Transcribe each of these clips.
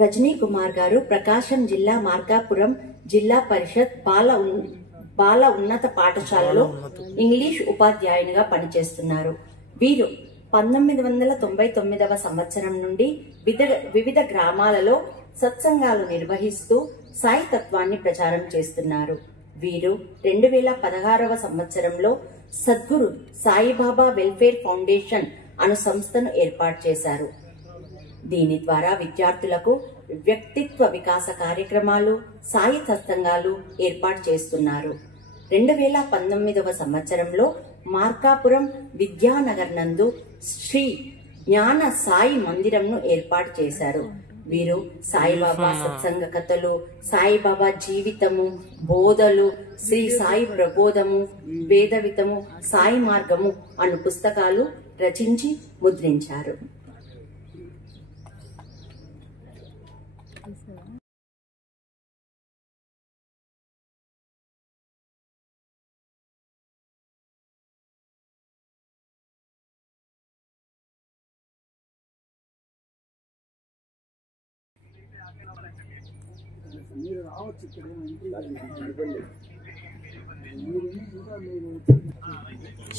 రజనీ కుమార్ గారు ప్రకాశం జిల్లా మార్కాపురం జిల్లా పరిషత్ బాల ఉన్నత పాఠశాలలో ఇంగ్లీష్ ఉపాధ్యాయునిగా పనిచేస్తున్నారు. వీరు 1999వ సంవత్సరం నుండి వివిధ గ్రామాలలో సత్సంగాలు నిర్వహిస్తూ సాయి తత్వాన్ని ప్రచారం చేస్తున్నారు. వీరు 2016వ సంవత్సరంలో సద్గురు సాయిబాబా వెల్ఫేర్ ఫౌండేషన్ అను సంస్థను ఏర్పాటు చేశారు. దీని ద్వారా విద్యార్థులకు వ్యక్తిత్వ వికాస కార్యక్రమాలు, సాయి సత్సంగాలు ఏర్పాటు చేస్తున్నారు. 2019వ సంవత్సరంలో మార్కాపురం విద్యానగర్ నందు శ్రీ జ్ఞాన సాయి మందిరంను ఏర్పాటు చేశారు. వీరు సాయిబాబా సత్సంగ కథలు, సాయిబాబా జీవితము, బోధలు, శ్రీ సాయి ప్రబోధము, వేదవితము, సాయి మార్గము అను పుస్తకాలు రచించి ముద్రించారు.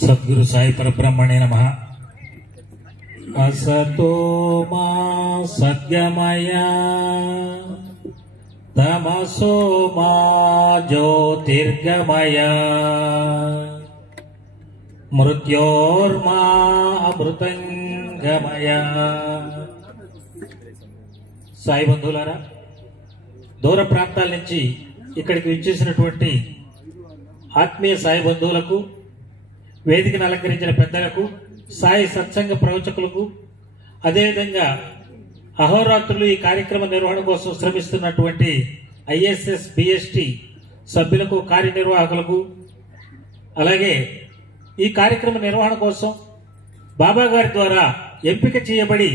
సద్గురు సాయి పరబ్రహ్మణే నమః. అసతో మా సద్గమయ తమసో మా జ్యోతిర్గమయ మృత్యోర్మా అమృతంగమయ. సాయి బంధువులారా, దూర ప్రాంతాల నుంచి ఇక్కడికి విచ్చేసినటువంటి ఆత్మీయ సాయి బంధువులకు, వేదికను అలంకరించిన పెద్దలకు, సాయి సత్సంగ ప్రవచకులకు, అదేవిధంగా అహోరాత్రులు ఈ కార్యక్రమ నిర్వహణ కోసం శ్రమిస్తున్నటువంటి ఐఎస్ఎస్ బిఎస్టి సభ్యులకు, కార్యనిర్వాహకులకు, అలాగే ఈ కార్యక్రమ నిర్వహణ కోసం బాబా గారి ద్వారా ఎంపిక చేయబడి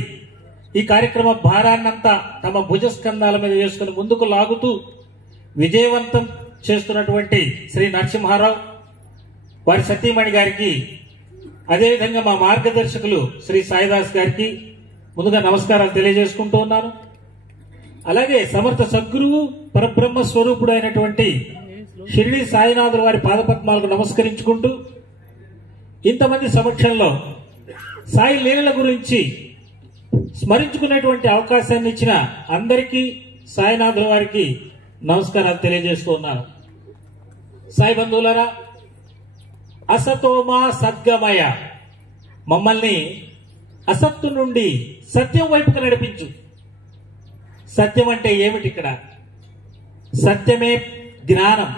ఈ కార్యక్రమ భారాన్నంతా తమ భుజస్కంధాల మీద వేసుకుని ముందుకు లాగుతూ విజయవంతం చేస్తున్నటువంటి శ్రీ నరసింహారావు వారి సతీమణి గారికి, అదేవిధంగా మా మార్గదర్శకులు శ్రీ సాయిదాస్ గారికి ముందుగా నమస్కారాలు తెలియజేసుకుంటూ ఉన్నాను. అలాగే సమర్థ సద్గురువు పరబ్రహ్మ స్వరూపుడు అయినటువంటి షిరిడి సాయినాథుల వారి పాదపద్మాలకు నమస్కరించుకుంటూ, ఇంతమంది సమక్షంలో సాయి లీలల గురించి స్మరించుకునేటువంటి అవకాశాన్ని ఇచ్చిన అందరికీ సాయినాథుల వారికి నమస్కారాలు తెలియజేస్తూ ఉన్నాను. సాయి బంధువులారా, అసతోమా సద్గమయ, మమ్మల్ని అసత్తు నుండి సత్యం వైపుకు నడిపించు. సత్యం అంటే ఏమిటి? ఇక్కడ సత్యమే జ్ఞానం,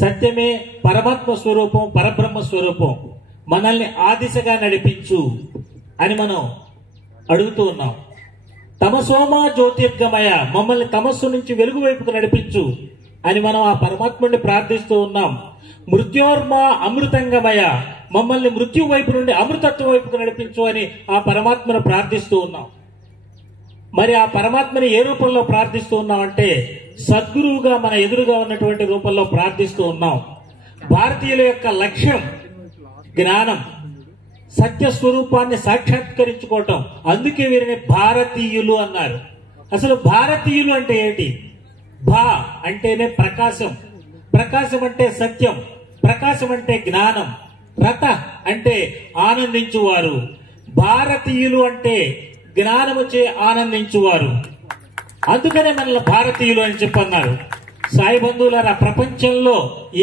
సత్యమే పరమాత్మ స్వరూపం, పరబ్రహ్మ స్వరూపం. మనల్ని ఆ దిశగా నడిపించు అని మనం అడుగుతూ ఉన్నాం. తమసోమా జ్యోతిర్గమయ, మమ్మల్ని తమస్సు నుంచి వెలుగు వైపుకు నడిపించు అని మనం ఆ పరమాత్ముడిని ప్రార్థిస్తూ ఉన్నాం. మృత్యోర్మా అమృతంగమయ, మమ్మల్ని మృత్యు వైపు నుండి అమృతత్వం వైపుకు నడిపించు అని ఆ పరమాత్మను ప్రార్థిస్తూ ఉన్నాం. మరి ఆ పరమాత్మని ఏ రూపంలో ప్రార్థిస్తూ ఉన్నాం అంటే సద్గురువుగా మన ఎదురుగా ఉన్నటువంటి రూపంలో ప్రార్థిస్తూ ఉన్నాం. భారతీయుల యొక్క లక్ష్యం జ్ఞానం, సత్య స్వరూపాన్ని సాక్షాత్కరించుకోవటం. అందుకే వీరిని భారతీయులు అన్నారు. అసలు భారతీయులు అంటే ఏంటి? భా అంటేనే ప్రకాశం, ప్రకాశం అంటే సత్యం, ప్రకాశం అంటే జ్ఞానం, రత అంటే ఆనందించువారు. భారతీయులు అంటే జ్ఞానముచే ఆనందించువారు. అందుకనే మనల్ని భారతీయులు అని చెప్పన్నారు. సాయి బంధువులారా, ప్రపంచంలో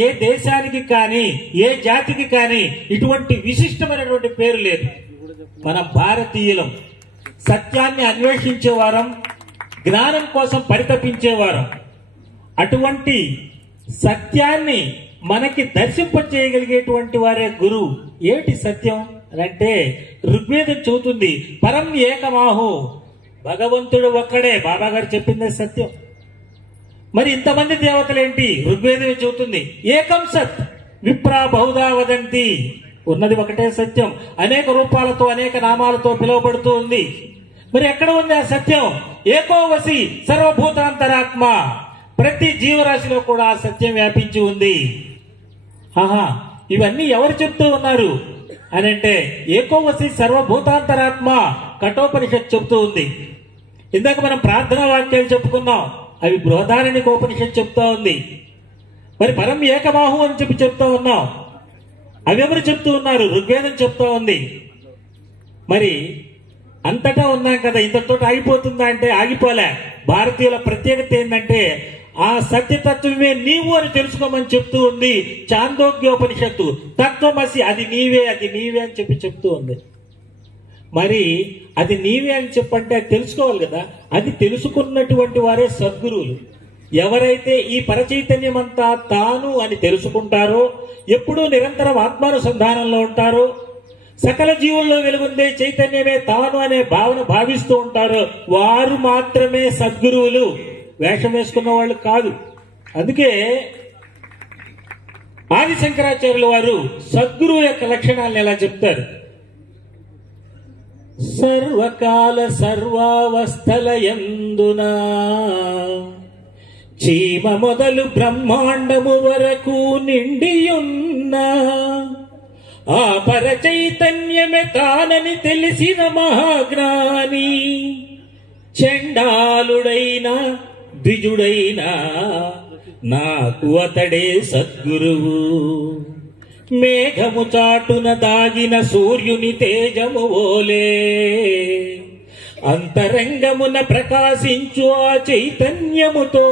ఏ దేశానికి కానీ ఏ జాతికి కానీ ఇటువంటి విశిష్టమైనటువంటి పేరు లేదు. మనం భారతీయులం. సత్యాన్ని అన్వేషించేవారం, జ్ఞానం కోసం పరితపించేవారం. అటువంటి సత్యాన్ని మనకి దర్శింపచేయగలిగేటువంటి వారే గురువు. ఏమిటి సత్యం అంటే ఋగ్వేదం చెబుతుంది, పరం ఏకమాహు, భగవంతుడు ఒక్కడే. బాబా గారు చెప్పిందే సత్యం. మరి ఇంతమంది దేవతలేంటి? ఋగ్వేదం చెబుతుంది ఏకం సత్ విప్రా బహుదా వదంతి, ఉన్నది ఒకటే సత్యం, అనేక రూపాలతో అనేక నామాలతో పిలువబడుతూ ఉంది. మరి ఎక్కడ ఉంది ఆ సత్యం? ఏకోవసి సర్వభూతాంతరాత్మ, ప్రతి జీవరాశిలో కూడా ఆ సత్యం వ్యాపించి ఉంది. ఆహా, ఇవన్నీ ఎవరు చెప్తూ ఉన్నారు అని అంటే ఏకోవసి సర్వభూతాంతరాత్మ కఠోపనిషత్ చెబుతూ ఉంది. ఇందాక మనం ప్రార్థనా వాక్యాలు చెప్పుకున్నాం, అవి బృహదారణ్యక ఉపనిషత్తు చెప్తా ఉంది. మరి పరం ఏకమాహు అని చెప్తా ఉన్నాం, అవి ఎవరు చెప్తూ ఉన్నారు? ఋగ్వేదం చెప్తా ఉంది. మరి అంతటా ఉన్నాం కదా, ఇంతతో ఆగిపోతుందా అంటే ఆగిపోలే. భారతీయుల ప్రత్యేకత ఏంటంటే ఆ సత్యతత్వమే నీవు అని తెలుసుకోమని చెప్తూ ఉంది చాందోగ్యోపనిషత్తు. తత్వమసి, అది నీవే అని చెప్తూ ఉంది. మరి అది నీవే అని చెప్పంటే అది తెలుసుకోవాలి కదా. అది తెలుసుకున్నటువంటి వారే సద్గురువులు. ఎవరైతే ఈ పరచైతన్యం అంతా తాను అని తెలుసుకుంటారో, ఎప్పుడూ నిరంతరం ఆత్మానుసంధానంలో ఉంటారో, సకల జీవుల్లో వెలుగుందే చైతన్యమే తాను అనే భావన భావిస్తూ ఉంటారో, వారు మాత్రమే సద్గురువులు, వేషం వేసుకున్న వాళ్ళు కాదు. అందుకే ఆది శంకరాచార్యుల వారు సద్గురువు యొక్క లక్షణాలను ఎలా చెప్తారు? సర్వకాల సర్వావస్థల యందునా చీమ మొదలు బ్రహ్మాండము వరకు నిండియున్న ఆ పర చైతన్యమే తానని తెలిసిన మహాజ్ఞాని, చండాలుడైన ద్విజుడైనా నాకు అతడే సద్గురువు. మేఘము చాటున దాగిన సూర్యుని తేజము ఓలే అంతరంగమున ప్రకాశించు ఆ చైతన్యముతో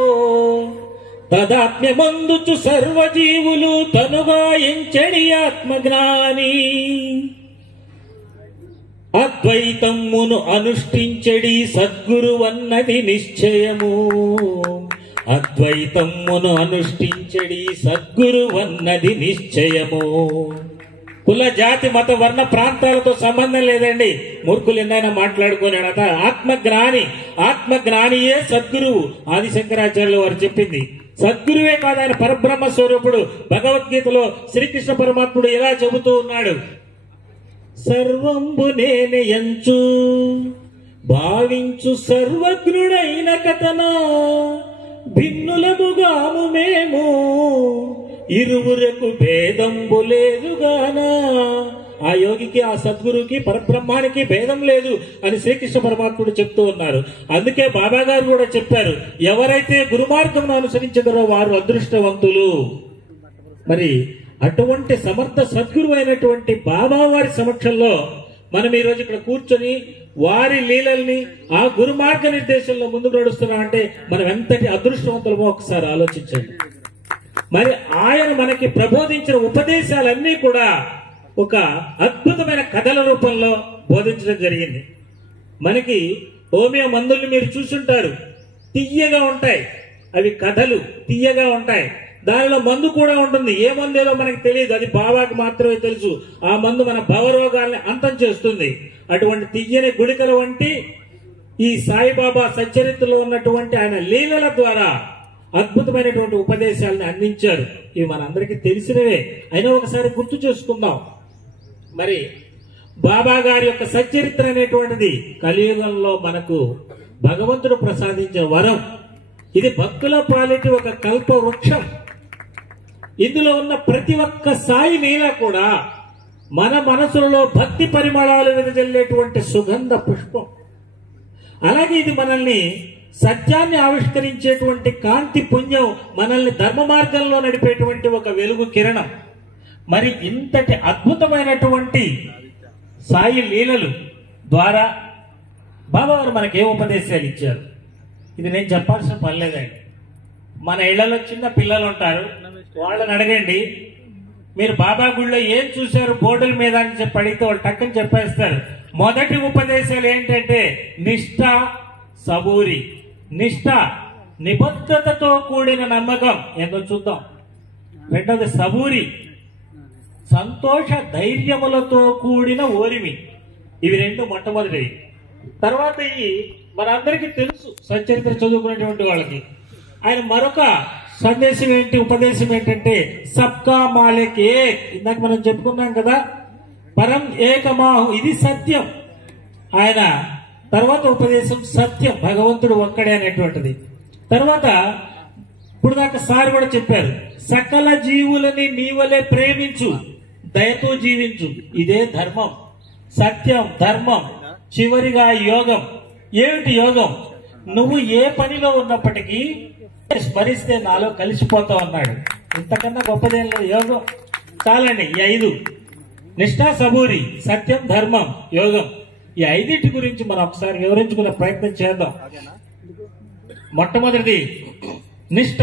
తదాత్మ్యమందుచు సర్వజీవులు తనుగా ఎంచడి ఆత్మజ్ఞాని. అద్వైతమును అనుష్ఠించడి సద్గురువన్నది నిశ్చయము, అద్వైతమును అనుష్ఠించడి సద్గురువన్నది నిశ్చయము. కుల జాతి మత వర్ణ ప్రాంతాలతో సంబంధం లేదండి. మూర్ఖులు ఎన్నైనా మాట్లాడుకున్నాడట. ఆత్మజ్ఞానియే సద్గురువు. ఆది శంకరాచార్యులు వారు చెప్పింది. సద్గురువే కాదు, ఆయన పరబ్రహ్మ స్వరూపుడు. భగవద్గీతలో శ్రీకృష్ణ పరమాత్ముడు ఇలా చెబుతూ ఉన్నాడు, సర్వంబు నేనయంచు భావించు సర్వజ్ఞుడైన కథనా భిన్నులముగాము మేము ఇరువురకు భేదంబు లేదుగానా. ఆ యోగికి, ఆ సద్గురుకి, పరబ్రహ్మానికి భేదం లేదు అని శ్రీకృష్ణ పరమాత్ముడు చెప్తూ ఉన్నారు. అందుకే బాబా గారు కూడా చెప్పారు, ఎవరైతే గురుమార్గంను అనుసరించదరో వారు అదృష్టవంతులు. మరి అటువంటి సమర్థ సద్గురు అయినటువంటి బాబా వారి సమక్షంలో మనం ఈ రోజు ఇక్కడ కూర్చొని వారి లీలల్ని ఆ గురు మార్గ నిర్దేశంలో ముందుకు నడుస్తున్నామంటే మనం ఎంతటి అదృష్టవంతులమో ఒకసారి ఆలోచించండి. మరి ఆయన మనకి ప్రబోధించిన ఉపదేశాలన్నీ కూడా ఒక అద్భుతమైన కథల రూపంలో బోధించడం జరిగింది. మనకి హోమియో మందుల్ని మీరు చూసుంటారు, తియ్యగా ఉంటాయి. అవి కథలు తియ్యగా ఉంటాయి. దానిలో మందు కూడా ఉంటుంది. ఏ మందు ఏదో మనకి తెలియదు, అది బాబాకి మాత్రమే తెలుసు. ఆ మందు మన భవరోగాల్ని అంతం చేస్తుంది. అటువంటి తియ్యని గుళికల వంటి ఈ సాయిబాబా సచ్చరిత్రలో ఉన్నటువంటి ఆయన లీలల ద్వారా అద్భుతమైనటువంటి ఉపదేశాలను అందించారు. ఇవి మనందరికీ తెలిసినవే, అయినా ఒకసారి గుర్తు చేసుకుందాం. మరి బాబా గారి యొక్క సచ్చరిత్ర అనేటువంటిది కలియుగంలో మనకు భగవంతుడు ప్రసాదించే వరం. ఇది భక్తుల పాలిటి ఒక కల్ప వృక్షం. ఇందులో ఉన్న ప్రతి ఒక్క సాయి లీల కూడా మన మనసులలో భక్తి పరిమళాలు వెదజల్లేటువంటి సుగంధ పుష్పం. అలాగే ఇది మనల్ని సత్యాన్ని ఆవిష్కరించేటువంటి కాంతి పుంజం, మనల్ని ధర్మ మార్గంలో నడిపేటువంటి ఒక వెలుగు కిరణం. మరి ఇంతటి అద్భుతమైనటువంటి సాయి లీలలు ద్వారా బాబావారు మనకి ఏ ఉపదేశాలు ఇచ్చారు, ఇది నేను చెప్పాల్సిన పని లేదండి. మన ఇళ్లలో చిన్న పిల్లలు ఉంటారు, వాళ్ళని అడగండి, మీరు బాబా గుళ్ళో ఏం చూశారు బోర్డుల మీద అని చెప్పి అడిగితే వాళ్ళు టక్కని చెప్పేస్తారు. మొదటి ఉపదేశాలు ఏంటంటే నిష్ఠ, సబూరి. నిష్ఠ, నిబద్ధతతో కూడిన నమ్మకం, ఏందో చూద్దాం. రెండవది సబూరి, సంతోష ధైర్యములతో కూడిన ఓరిమి. ఇవి రెండు మొట్టమొదటివి. తర్వాత ఈ మనందరికీ తెలుసు, సచరిత్ర చదువుకునేటువంటి వాళ్ళకి ఆయన మరొక సందేశం ఏంటి, ఉపదేశం ఏంటంటే సబ్కా మాలిక్ ఏక్. ఇందాక మనం చెప్పుకున్నాం కదా, పరం ఏకమాహు, ఇది సత్యం. ఆయన తర్వాత ఉపదేశం సత్యం, భగవంతుడు ఒక్కడే అనేటువంటిది. తర్వాత ఇప్పుడు దాకా సార్ కూడా చెప్పారు, సకల జీవులని నీవలే ప్రేమించు, దయతో జీవించు, ఇదే ధర్మం. సత్యం, ధర్మం, చివరిగా యోగం. ఏమిటి యోగం? నువ్వు ఏ పనిలో ఉన్నప్పటికీ స్మరిస్తే నాలో కలిసిపోతావు అన్నాడు. ఇంతకన్నా గొప్పదేం లేదు యోగం. చాలండి ఈ 5: నిష్ఠ, సబూరి, సత్యం, ధర్మం, యోగం. ఈ 5 గురించి మనం ఒకసారి వివరించుకునే ప్రయత్నం చేద్దాం. మొట్టమొదటిది నిష్ఠ.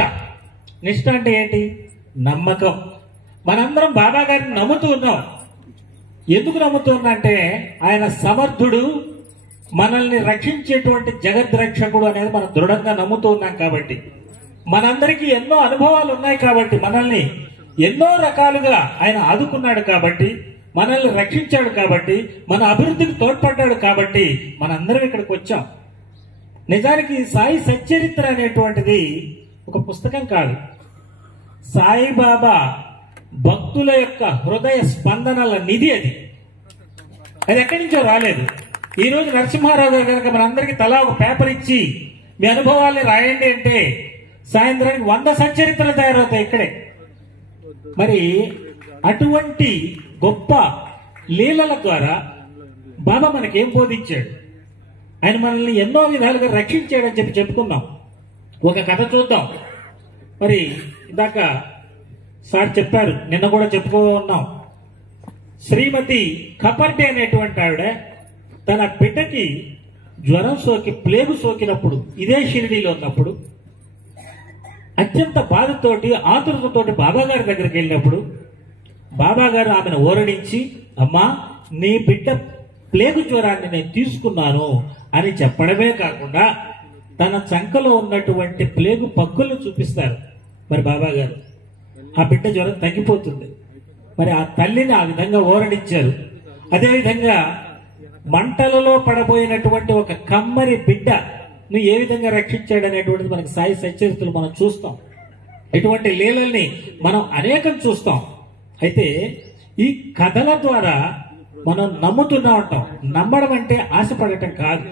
నిష్ఠ అంటే ఏంటి? నమ్మకం. మనందరం బాబా గారిని నమ్ముతూ ఉన్నాం. ఎందుకు నమ్ముతూ ఉన్నా అంటే ఆయన సమర్థుడు, మనల్ని రక్షించేటువంటి జగద్రక్షకుడు అనేది మనం దృఢంగా నమ్ముతూ ఉన్నాం కాబట్టి, మనందరికీ ఎన్నో అనుభవాలు ఉన్నాయి కాబట్టి, మనల్ని ఎన్నో రకాలుగా ఆయన ఆదుకున్నాడు కాబట్టి, మనల్ని రక్షించాడు కాబట్టి, మన అభివృద్ధికి తోడ్పడ్డాడు కాబట్టి మనందరం ఇక్కడికి వచ్చాం. నిజానికి సాయి సచ్చరిత్ర అనేటువంటిది ఒక పుస్తకం కాదు. సాయిబాబా భక్తుల యొక్క హృదయ స్పందనల నిధి అది. అది ఎక్కడి నుంచో రాలేదు. ఈ రోజు నరసింహారావు గారు కనుక మనందరికీ తలా ఒక పేపర్ ఇచ్చి మీ అనుభవాల్ని రాయండి అంటే సాయంత్రానికి 100 సచ్చరిత్రలు తయారవుతాయి ఇక్కడే. మరి అటువంటి గొప్ప లీలల ద్వారా బాబా మనకేం బోధించాడు? ఆయన మనల్ని ఎన్నో విధాలుగా రక్షించాడని చెప్పుకున్నాం. ఒక కథ చూద్దాం. మరి ఇందాక సార్ చెప్పారు, నిన్న కూడా చెప్పుకున్నాం. శ్రీమతి కపర్డే అనేటువంటి ఆవిడ తన బిడ్డకి జ్వరం సోకి, ప్లేగు సోకినప్పుడు, ఇదే షిరిడీలో ఉన్నప్పుడు అత్యంత బాధతోటి, ఆతురతతోటి బాబా గారి దగ్గరికి వెళ్ళినప్పుడు బాబా గారు ఆమెను ఓరడించి, అమ్మా నీ బిడ్డ ప్లేగు జ్వరాన్ని నేను తీసుకున్నాను అని చెప్పడమే కాకుండా తన చంకలో ఉన్నటువంటి ప్లేగు పక్కులను చూపిస్తారు. మరి బాబా గారు ఆ బిడ్డ జ్వరం తగ్గిపోతుంది. మరి ఆ తల్లిని ఆ విధంగా ఓరడించారు. అదేవిధంగా మంటలలో పడబోయినటువంటి ఒక కమ్మరి బిడ్డ నువ్వు ఏ విధంగా రక్షించాడు అనేటువంటిది మనకి సాయి సచ్చరిత్రలు మనం చూస్తాం. ఇటువంటి లీలల్ని మనం అనేకం చూస్తాం. అయితే ఈ కథల ద్వారా మనం నమ్ముతున్నా ఉంటాం. నమ్మడం అంటే ఆశపడటం కాదు,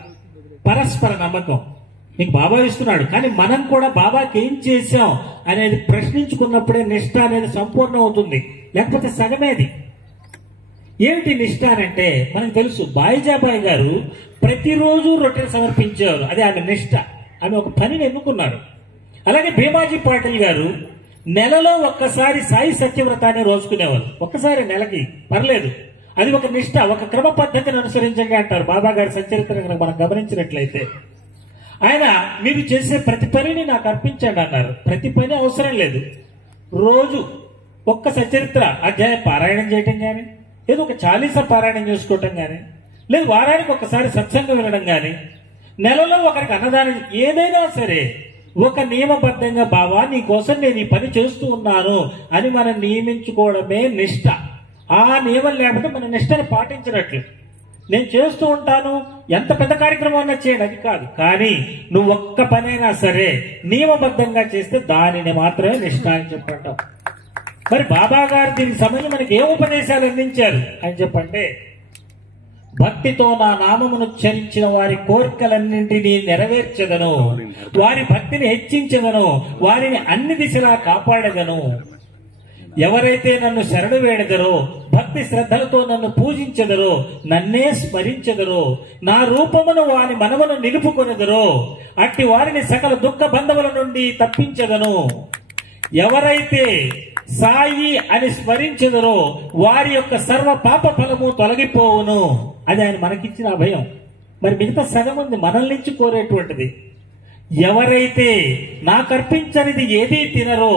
పరస్పర నమ్మకం. నీకు బాబా ఇస్తున్నాడు, కానీ మనం కూడా బాబాకి ఏం చేశాం అనేది ప్రశ్నించుకున్నప్పుడే నిష్ఠ అనేది సంపూర్ణం అవుతుంది, లేకపోతే సగమేది. ఏమిటి నిష్ఠ అంటే మనకు తెలుసు. బాయిజాబాయి గారు ప్రతిరోజు రొట్టెలు సమర్పించేవారు, అది ఆమె నిష్ఠ. ఆమె ఒక పనిని ఎన్నుకున్నారు. అలాగే భీమాజీ పాటిల్ గారు నెలలో ఒక్కసారి సాయి సత్యవ్రతాన్ని రోజుకునేవారు. ఒక్కసారి నెలకి పర్లేదు, అది ఒక నిష్ఠ, ఒక క్రమ పద్ధతిని అనుసరించండి అంటారు బాబా గారి సచ్చరిత్ర మనం గమనించినట్లయితే. ఆయన మీరు చేసే ప్రతి పనిని నాకు అర్పించండి అన్నారు. ప్రతి పని అవసరం లేదు. రోజు ఒక్క సచ్చరిత్ర అధ్యాయం పారాయణం చేయటం కానీ, ఏదో ఒక చాలీసా పారాయణం చేసుకోవటం కానీ, లేదు వారానికి ఒకసారి సత్సంగం వినడం కానీ, నెలలో ఒకరికి అన్నదానం, ఏదైనా సరే ఒక నియమబద్ధంగా బాబా నీ కోసం నేను ఈ పని చేస్తూ ఉన్నాను అని మనం నియమించుకోవడమే నిష్ఠ. ఆ నియమం లేకపోతే మన నిష్ఠను పాటించినట్లు. నేను చేస్తూ ఉంటాను, ఎంత పెద్ద కార్యక్రమం అన్నా చేయండి, అది కాదు. కానీ నువ్వు ఒక్క పనైనా సరే నియమబద్ధంగా చేస్తే దానిని మాత్రమే నిష్ఠ అని చెప్పంటాం. మరి బాబా గారు దీనికి సంబంధించి మనకి ఏ ఉపదేశాలు అందించారు అని చెప్పంటే, భక్తితో నా నామమును ఉచ్చరించిన వారి కోరికలన్నింటినీ నెరవేర్చదను, వారి భక్తిని హెచ్చించదను, వారిని అన్ని దిశలా కాపాడదను. ఎవరైతే నన్ను శరణు వేడదరో, భక్తి శ్రద్ధలతో నన్ను పూజించెదరో, నన్నే స్మరించెదరో, నా రూపమును వారి మనమును నిలుపుకొనెదరో, అట్టి వారిని సకల దుఃఖ బంధముల నుండి తప్పించెదను. ఎవరైతే సాయి అని స్మరించెదరో వారి యొక్క సర్వ పాప ఫలము తొలగిపోవును. అది ఆయన మనకిచ్చిన అభయం. మరి మిగతా సగం ఉంది మనల్ నుంచి కోరేటువంటిది. ఎవరైతే నాకు అర్పించనిది ఏదీ తినరో,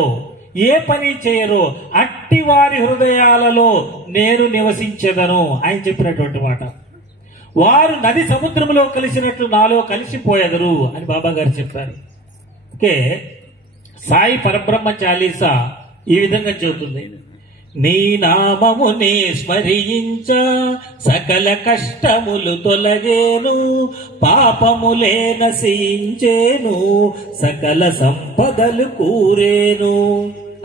ఏ పని చేయరో, అట్టి వారి హృదయాలలో నేను నివసించెదను ఆయన చెప్పినటువంటి మాట. వారు నది సముద్రంలో కలిసినట్లు నాలో కలిసిపోయేదరు అని బాబా గారు చెప్పారు. ఓకే, సాయి పరబ్రహ్మ చాలీసా ఈ విధంగా చెబుతుంది. నీ నామమునే స్మరించ సకల కష్టములు తొలగేను, పాపములే నశించేను, సకల సంపదలు కూరేను.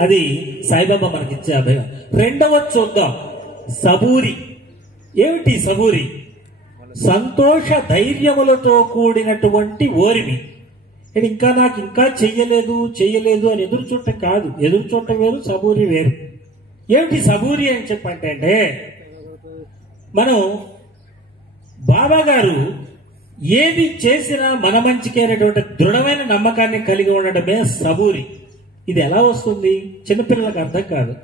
అది సాయిబాబా మనకిచ్చే అభయం. రెండవది చూద్దాం, సబూరి. ఏమిటి సబూరి? సంతోష ధైర్యములతో కూడినటువంటి ఓరిమి. ఇంకా నాకు ఇంకా చెయ్యలేదు అని ఎదురు చూడటం కాదు. ఎదురు చూడటం వేరు, సబూరి వేరు. ఏమిటి సబూరి అని చెప్పంటే, మనం బాబా గారు ఏది చేసినా మన మంచికి అనేటువంటి దృఢమైన నమ్మకాన్ని కలిగి ఉండడమే సబూరి. ఇది ఎలా వస్తుంది? చిన్నపిల్లలకు అర్థం కాదు.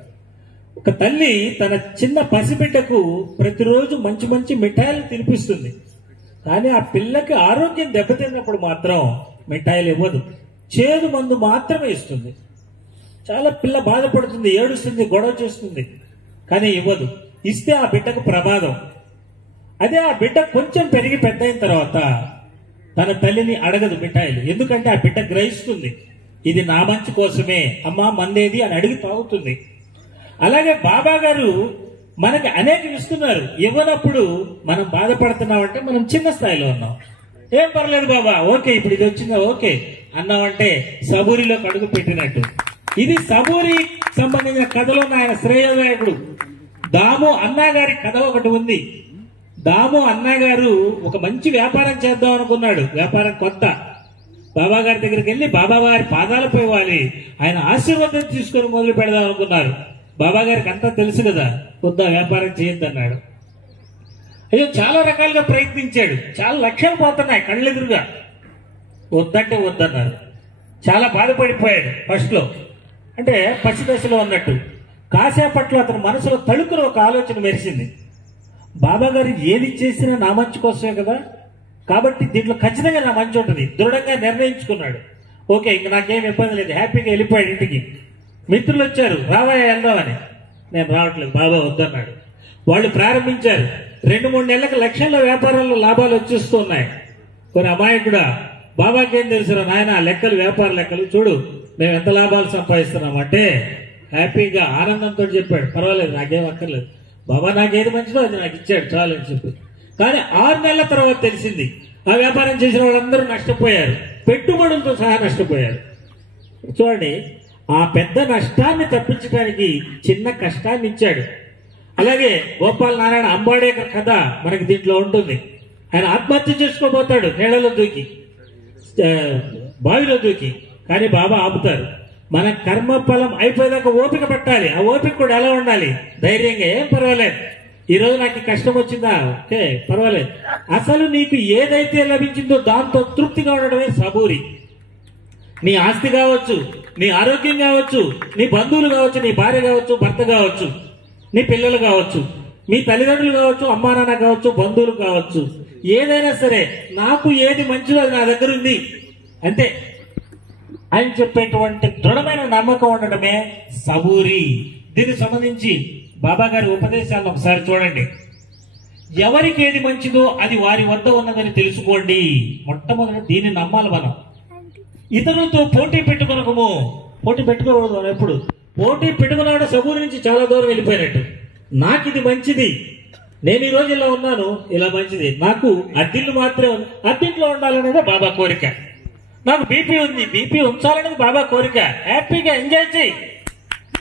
ఒక తల్లి తన చిన్న పసిబిడ్డకు ప్రతిరోజు మంచి మంచి మిఠాయిలు తినిపిస్తుంది. కానీ ఆ పిల్లకి ఆరోగ్యం దెబ్బతిన్నప్పుడు మాత్రం మిఠాయిలు ఇవ్వదు, చేదు మందు మాత్రమే ఇస్తుంది. చాలా పిల్ల బాధపడుతుంది, ఏడుస్తుంది, గొడవ చేస్తుంది, కానీ ఇవ్వదు. ఇస్తే ఆ బిడ్డకు ప్రమాదం. అదే ఆ బిడ్డ కొంచెం పెరిగి పెద్ద అయిన తర్వాత తన తల్లిని అడగదు మిఠాయిలు, ఎందుకంటే ఆ బిడ్డ గ్రహిస్తుంది ఇది నా మంచి కోసమే, అమ్మా మందేది అని అడిగి తాగుతుంది. అలాగే బాబా గారు మనకి అనేక ఇస్తున్నారు, ఇవ్వనప్పుడు మనం బాధపడుతున్నామంటే మనం చిన్న స్థాయిలో ఉన్నాం. ఏం పర్లేదు బాబా, ఓకే ఇప్పుడు ఇది వచ్చిందా ఓకే అన్నామంటే సబూరిలో అడుగు పెట్టినట్టు. ఇది సబూరి సంబంధించిన కథలో ఆయన శ్రేయోదాయకుడు దాము అన్నా గారి కథ ఒకటి ఉంది. దాము అన్నా గారు ఒక మంచి వ్యాపారం చేద్దాం అనుకున్నాడు. వ్యాపారం కొత్త. బాబా గారి దగ్గరికి వెళ్ళి బాబా గారి పాదాలపై వాలి ఆయన ఆశీర్వాదం తీసుకొని మొదలు పెడదాం అనుకున్నారు. బాబా గారికి అంతా తెలుసు కదా, వద్దా వ్యాపారం చేయొద్దన్నాడు. అయ్యో చాలా రకాలుగా ప్రయత్నించాడు, చాలా లక్ష్యాలు పోతున్నాయి కళ్ళెదురుగా, వద్దంటే వద్దన్నారు. చాలా బాధపడిపోయాడు ఫస్ట్ లో, అంటే పసిదశలో ఉన్నట్టు. కాసేపట్లో అతని మనసులో తళుకున ఒక ఆలోచన మెరిసింది, బాబా గారు ఏది చేసినా నా మంచి కోసమే కదా, కాబట్టి దీంట్లో ఖచ్చితంగా నా మంచి ఉంటుంది. దృఢంగా నిర్ణయించుకున్నాడు. ఓకే ఇంక నాకేం ఇబ్బంది లేదు, హ్యాపీగా వెళ్ళిపోయాడు ఇంటికి. మిత్రులు వచ్చారు, రావాయా వెళ్దామని. నేను రావట్లేదు, బాబా వద్దన్నాడు. వాళ్ళు ప్రారంభించారు. 2-3 నెలలకు లక్షల వ్యాపారాల్లో లాభాలు వచ్చేస్తూ ఉన్నాయి. కొన్ని అమాయకుడా, బాబాకేం తెలుసురా నాయన, లెక్కలు వ్యాపార లెక్కలు చూడు, మేము ఎంత లాభాలు సంపాదిస్తున్నాం అంటే హ్యాపీగా ఆనందంతో చెప్పాడు. పర్వాలేదు నాకేం అక్కర్లేదు, బాబా నాకేది మంచిదో అది నాకు ఇచ్చాడు చాలు అని చెప్పి. కానీ 6 నెలల తర్వాత తెలిసింది ఆ వ్యాపారం చేసిన వాళ్ళందరూ నష్టపోయారు, పెట్టుబడులతో సహా నష్టపోయారు. చూడండి, ఆ పెద్ద నష్టాన్ని తప్పించడానికి చిన్న కష్టాన్ని ఇచ్చాడు. అలాగే గోపాల్ నారాయణ అంబాడేకర్ కథ మనకి దీంట్లో ఉంటుంది. ఆయన ఆత్మహత్య చేసుకోబోతాడు, నీళ్ళలో దూకి, బావిలో దూకి, కానీ బాబా ఆపుతారు. మన కర్మ ఫలం అయిపోయేదాకా ఓపిక పట్టాలి. ఆ ఓపిక కూడా ఎలా ఉండాలి? ధైర్యంగా, ఏం పర్వాలేదు, ఈ రోజు నాకు కష్టం వచ్చిందా, ఓకే పర్వాలేదు, అసలు నీకు ఏదైతే లభించిందో దాంతో తృప్తిగా ఉండడమే సబూరి. నీ ఆస్తి కావచ్చు, నీ ఆరోగ్యం కావచ్చు, నీ బంధువులు కావచ్చు, నీ భార్య కావచ్చు, భర్త కావచ్చు, నీ పిల్లలు కావచ్చు, మీ తల్లిదండ్రులు కావచ్చు, అమ్మా నాన్న కావచ్చు, బంధువులు కావచ్చు, ఏదైనా సరే నాకు ఏది మంచిదో అది నా దగ్గర ఉంది అంతే ఆయన చెప్పేటువంటి దృఢమైన నమ్మకం ఉండడమే సబూరి. దీనికి సంబంధించి బాబా గారి ఉపదేశాలను ఒకసారి చూడండి. ఎవరికి ఏది మంచిదో అది వారి వద్ద ఉన్నదని తెలుసుకోండి. మొట్టమొదటి దీన్ని నమ్మాలి మనం. ఇతరులతో పోటీ పెట్టుకునకము. పోటీ పెట్టుకోకూడదు. ఎప్పుడు పోటీ పెట్టుకున్నాడు సబూరి నుంచి చాలా దూరం వెళ్ళిపోయినట్టు. నాకు ఇది మంచిది, నేను ఈ రోజు ఇలా ఉన్నాను, ఇలా మంచిది, నాకు అద్దిల్లు మాత్రమే అద్దింట్లో ఉండాలనేది బాబా కోరిక. నాకు బీపీ ఉంది, బీపీ ఉంచాలనేది బాబా కోరిక. హ్యాపీగా ఎంజాయ్ చేయి,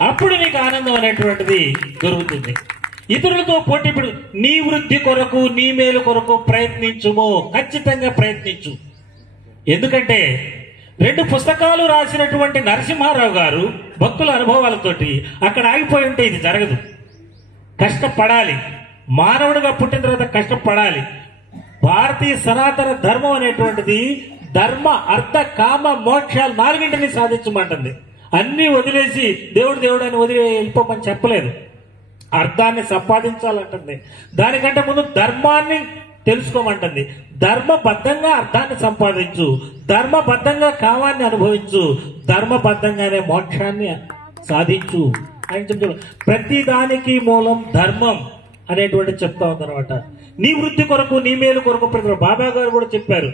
అప్పుడు నీకు ఆనందం అనేటువంటిది దొరుకుతుంది. ఇతరులతో పోటీ పెడు, నీ వృద్ధి కొరకు, నీ మేలు కొరకు ప్రయత్నించుము, ఖచ్చితంగా ప్రయత్నించు. ఎందుకంటే 2 పుస్తకాలు రాసినటువంటి నరసింహారావు గారు భక్తుల అనుభవాలతోటి అక్కడ ఆగిపోయి ఉంటే ఇది జరగదు. కష్టపడాలి, మానవుడిగా పుట్టిన తర్వాత కష్టపడాలి. భారతీయ సనాతన ధర్మం అనేటువంటిది ధర్మ అర్థ కామ మోక్షాలు 4 సాధించమంటుంది. అన్ని వదిలేసి దేవుడు దేవుడు అని వదిలే వెళ్ళిపోమని చెప్పలేదు. అర్థాన్ని సంపాదించాలంటుంది. దానికంటే ముందు ధర్మాన్ని తెలుసుకోమంటుంది. ధర్మబద్ధంగా అర్థాన్ని సంపాదించు, ధర్మబద్ధంగా కామాన్ని అనుభవించు, ధర్మబద్ధంగానే మోక్షాన్ని సాధించు అని చెప్తాడు. ప్రతి దానికి మూలం ధర్మం అనేటువంటి చెప్తా ఉందన్నమాట. నీ వృద్ధి కొరకు, నీ మేలు కొరకు ప్రతి బాబా గారు కూడా చెప్పారు.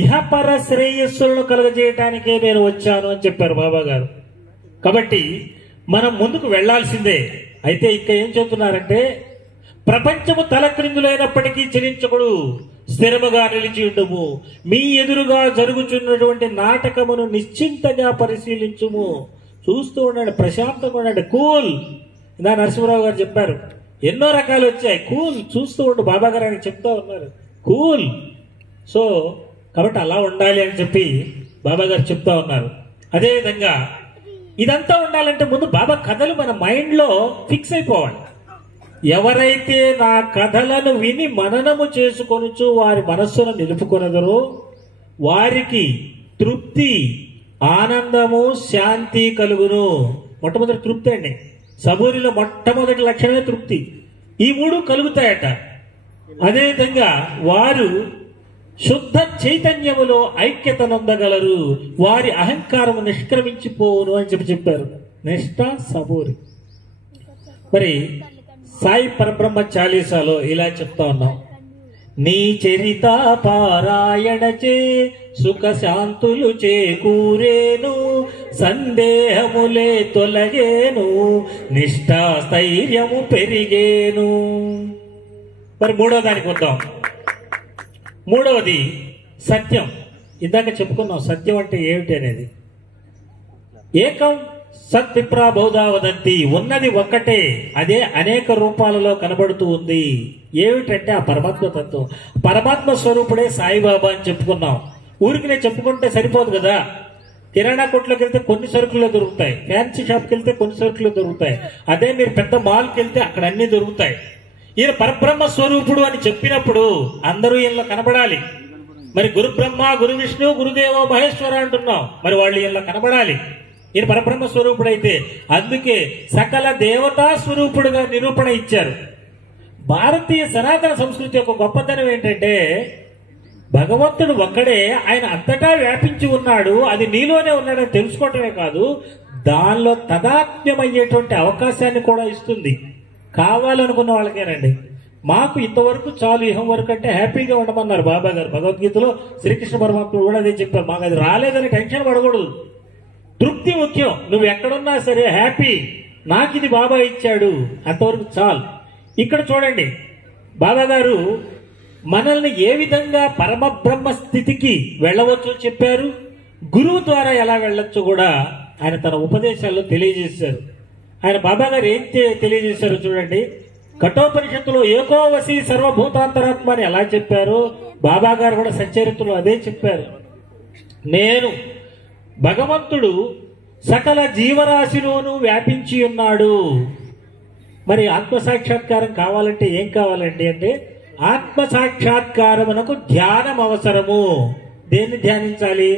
ఇహపర శ్రేయస్సులను కలుగజేయటానికే నేను వచ్చాను అని చెప్పారు బాబా గారు. కాబట్టి మనం ముందుకు వెళ్లాల్సిందే. అయితే ఇంకా ఏం చెప్తున్నారంటే, ప్రపంచము తలక్రిందులైనప్పటికీ చలించకుడు, స్థిరముగా నిలిచి ఉండుము, మీ ఎదురుగా జరుగుతున్నటువంటి నాటకమును నిశ్చింతగా పరిశీలించుము. చూస్తూ ఉండండి, ప్రశాంతంగా ఉండండి, కూల్. ఇలా నరసింహరావు గారు చెప్పారు. ఎన్నో రకాలు వచ్చాయి, కూల్, చూస్తూ ఉండు. బాబా గారు ఆయన చెప్తా ఉన్నారు, కూల్. సో కాబట్టి అలా ఉండాలి అని చెప్పి బాబా గారు చెప్తా ఉన్నారు. అదేవిధంగా ఇదంతా ఉండాలంటే ముందు బాబా కథలు మన మైండ్ లో ఫిక్స్ అయిపోవాలి. ఎవరైతే నా కథలను విని మననము చేసుకొనుచు వారి మనస్సును నిలుపుకొనదరో వారికి తృప్తి, ఆనందము, శాంతి కలుగును. మొట్టమొదటి తృప్తి అండి. సబూరిలో మొట్టమొదటి లక్షణమే తృప్తి. ఈ మూడు కలుగుతాయట. అదేవిధంగా వారు శుద్ధ చైతన్యములో ఐక్యత నొందగలరు, వారి అహంకారము నిష్క్రమించిపోవును అని చెప్పారు. నిష్ఠ, సబూరి. మరి సాయి పరబ్రహ్మ చాలీసాలో ఇలా చెప్తా ఉన్నాం, నీ చరిత పారాయణచే సుఖ శాంతులు చేకూరేను, సందేహములే తొలగేను, నిష్ఠా స్థైర్యము పెరిగేను. మరి మూడో దానికి వద్దాం. మూడవది సత్యం. ఇందాక చెప్పుకున్నాం సత్యం అంటే ఏమిటి అనేది. ఏకం సత్ విప్రా బహుధా వదంతి, ఉన్నది ఒక్కటే, అదే అనేక రూపాలలో కనబడుతూ ఉంది. ఏమిటంటే ఆ పరమాత్మ తత్వం. పరమాత్మ స్వరూపుడే సాయిబాబా అని చెప్పుకున్నాం. ఊరికి నేను చెప్పుకుంటే సరిపోదు కదా. కిరాణా కొట్లోకి వెళ్తే కొన్ని సరుకులు దొరుకుతాయి, ఫ్యాన్సీ షాప్కి వెళ్తే కొన్ని సరుకులు దొరుకుతాయి. అదే మీరు పెద్ద మాల్కి వెళ్తే అక్కడ అన్ని దొరుకుతాయి. ఈయన పరబ్రహ్మ స్వరూపుడు అని చెప్పినప్పుడు అందరూ ఈయనలో కనబడాలి. మరి గురు బ్రహ్మ, గురు విష్ణు, గురుదేవో మహేశ్వర అంటున్నాం. మరి వాళ్ళు ఈయనలో కనబడాలి. ఈయన పరబ్రహ్మ స్వరూపుడైతే అందుకే సకల దేవతా స్వరూపుడుగా నిరూపణ ఇచ్చారు. భారతీయ సనాతన సంస్కృతి యొక్క గొప్పతనం ఏంటంటే భగవంతుడు ఒక్కడే, ఆయన అంతటా వ్యాపించి ఉన్నాడు, అది నీలోనే ఉన్నాడని తెలుసుకోవటమే కాదు, దానిలో తదాత్మ్యమయ్యేటువంటి అవకాశాన్ని కూడా ఇస్తుంది. కావాలనుకున్న వాళ్ళకేనండి. మాకు ఇంతవరకు చాలు, ఇహం వరకు అంటే హ్యాపీగా ఉండమన్నారు బాబా గారు. భగవద్గీతలో శ్రీకృష్ణ పరమాత్ముడు కూడా అదే చెప్పారు. మాకు అది రాలేదని టెన్షన్ పడకూడదు. తృప్తి ముఖ్యం. నువ్వు ఎక్కడున్నా సరే హ్యాపీ, నాకు ఇది బాబా ఇచ్చాడు, అంతవరకు చాలు. ఇక్కడ చూడండి, బాబా గారు మనల్ని ఏ విధంగా పరమ బ్రహ్మ స్థితికి వెళ్ళవచ్చో చెప్పారు. గురువు ద్వారా ఎలా వెళ్ళొచ్చో కూడా ఆయన తన ఉపదేశాల్లో తెలియజేశారు. ఆయన బాబా గారు ఏం తెలియజేశారు చూడండి. కఠోపనిషత్తులో ఏకోవసి సర్వభూతాంతరాత్మ అని ఎలా చెప్పారో బాబా గారు కూడా సచ్చరిత్రలో అదే చెప్పారు. నేను భగవంతుడు సకల జీవరాశిలోనూ వ్యాపించి ఉన్నాడు. మరి ఆత్మ సాక్షాత్కారం కావాలంటే ఏం కావాలండి అంటే ఆత్మ సాక్షాత్కారమునకు ధ్యానం అవసరము. దేన్ని ధ్యానించాలి?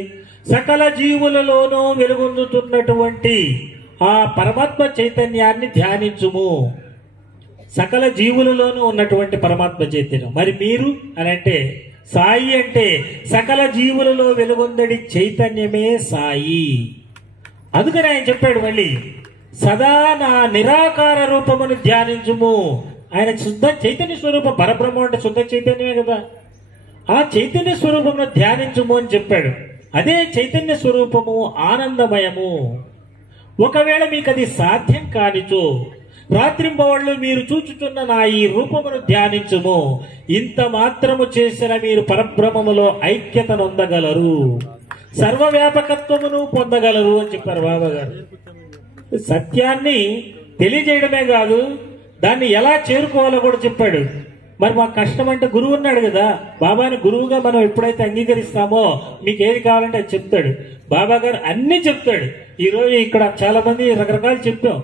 సకల జీవులలోనూ వెలుగొందుతున్నటువంటి ఆ పరమాత్మ చైతన్యాన్ని ధ్యానించుము. సకల జీవులలోనూ ఉన్నటువంటి పరమాత్మ చైతన్యం. మరి మీరు అని అంటే సాయి అంటే సకల జీవులలో వెలుగొందడి చైతన్యమే సాయి. అందుకని ఆయన చెప్పాడు మళ్ళీ, సదా నా నిరాకార రూపమును ధ్యానించుము. ఆయన శుద్ధ చైతన్య స్వరూపం. పరబ్రహ్మ అంటే శుద్ధ చైతన్యమే కదా. ఆ చైతన్య స్వరూపమును ధ్యానించుము అని చెప్పాడు. అదే చైతన్య స్వరూపము ఆనందమయము. ఒకవేళ మీకు అది సాధ్యం కానిచో రాత్రింబవళ్ళు మీరు చూచుచున్న నా ఈ రూపమును ధ్యానించుము. ఇంత మాత్రము చేసిన మీరు పరబ్రహ్మములో ఐక్యత నొందగలరు, సర్వవ్యాపకత్వమును పొందగలరు అని చెప్పారు బాబా గారు. సత్యాన్ని తెలియజేయడమే కాదు, దాన్ని ఎలా చేరుకోవాలో కూడా చెప్పాడు. మరి మాకు కష్టం అంటే గురువు ఉన్నాడు కదా. బాబాని గురువుగా మనం ఎప్పుడైతే అంగీకరిస్తామో మీకు ఏది కావాలంటే అది చెప్తాడు. బాబా గారు అన్ని చెప్తాడు. ఈ రోజు ఇక్కడ చాలా మంది రకరకాలు చెప్పాం.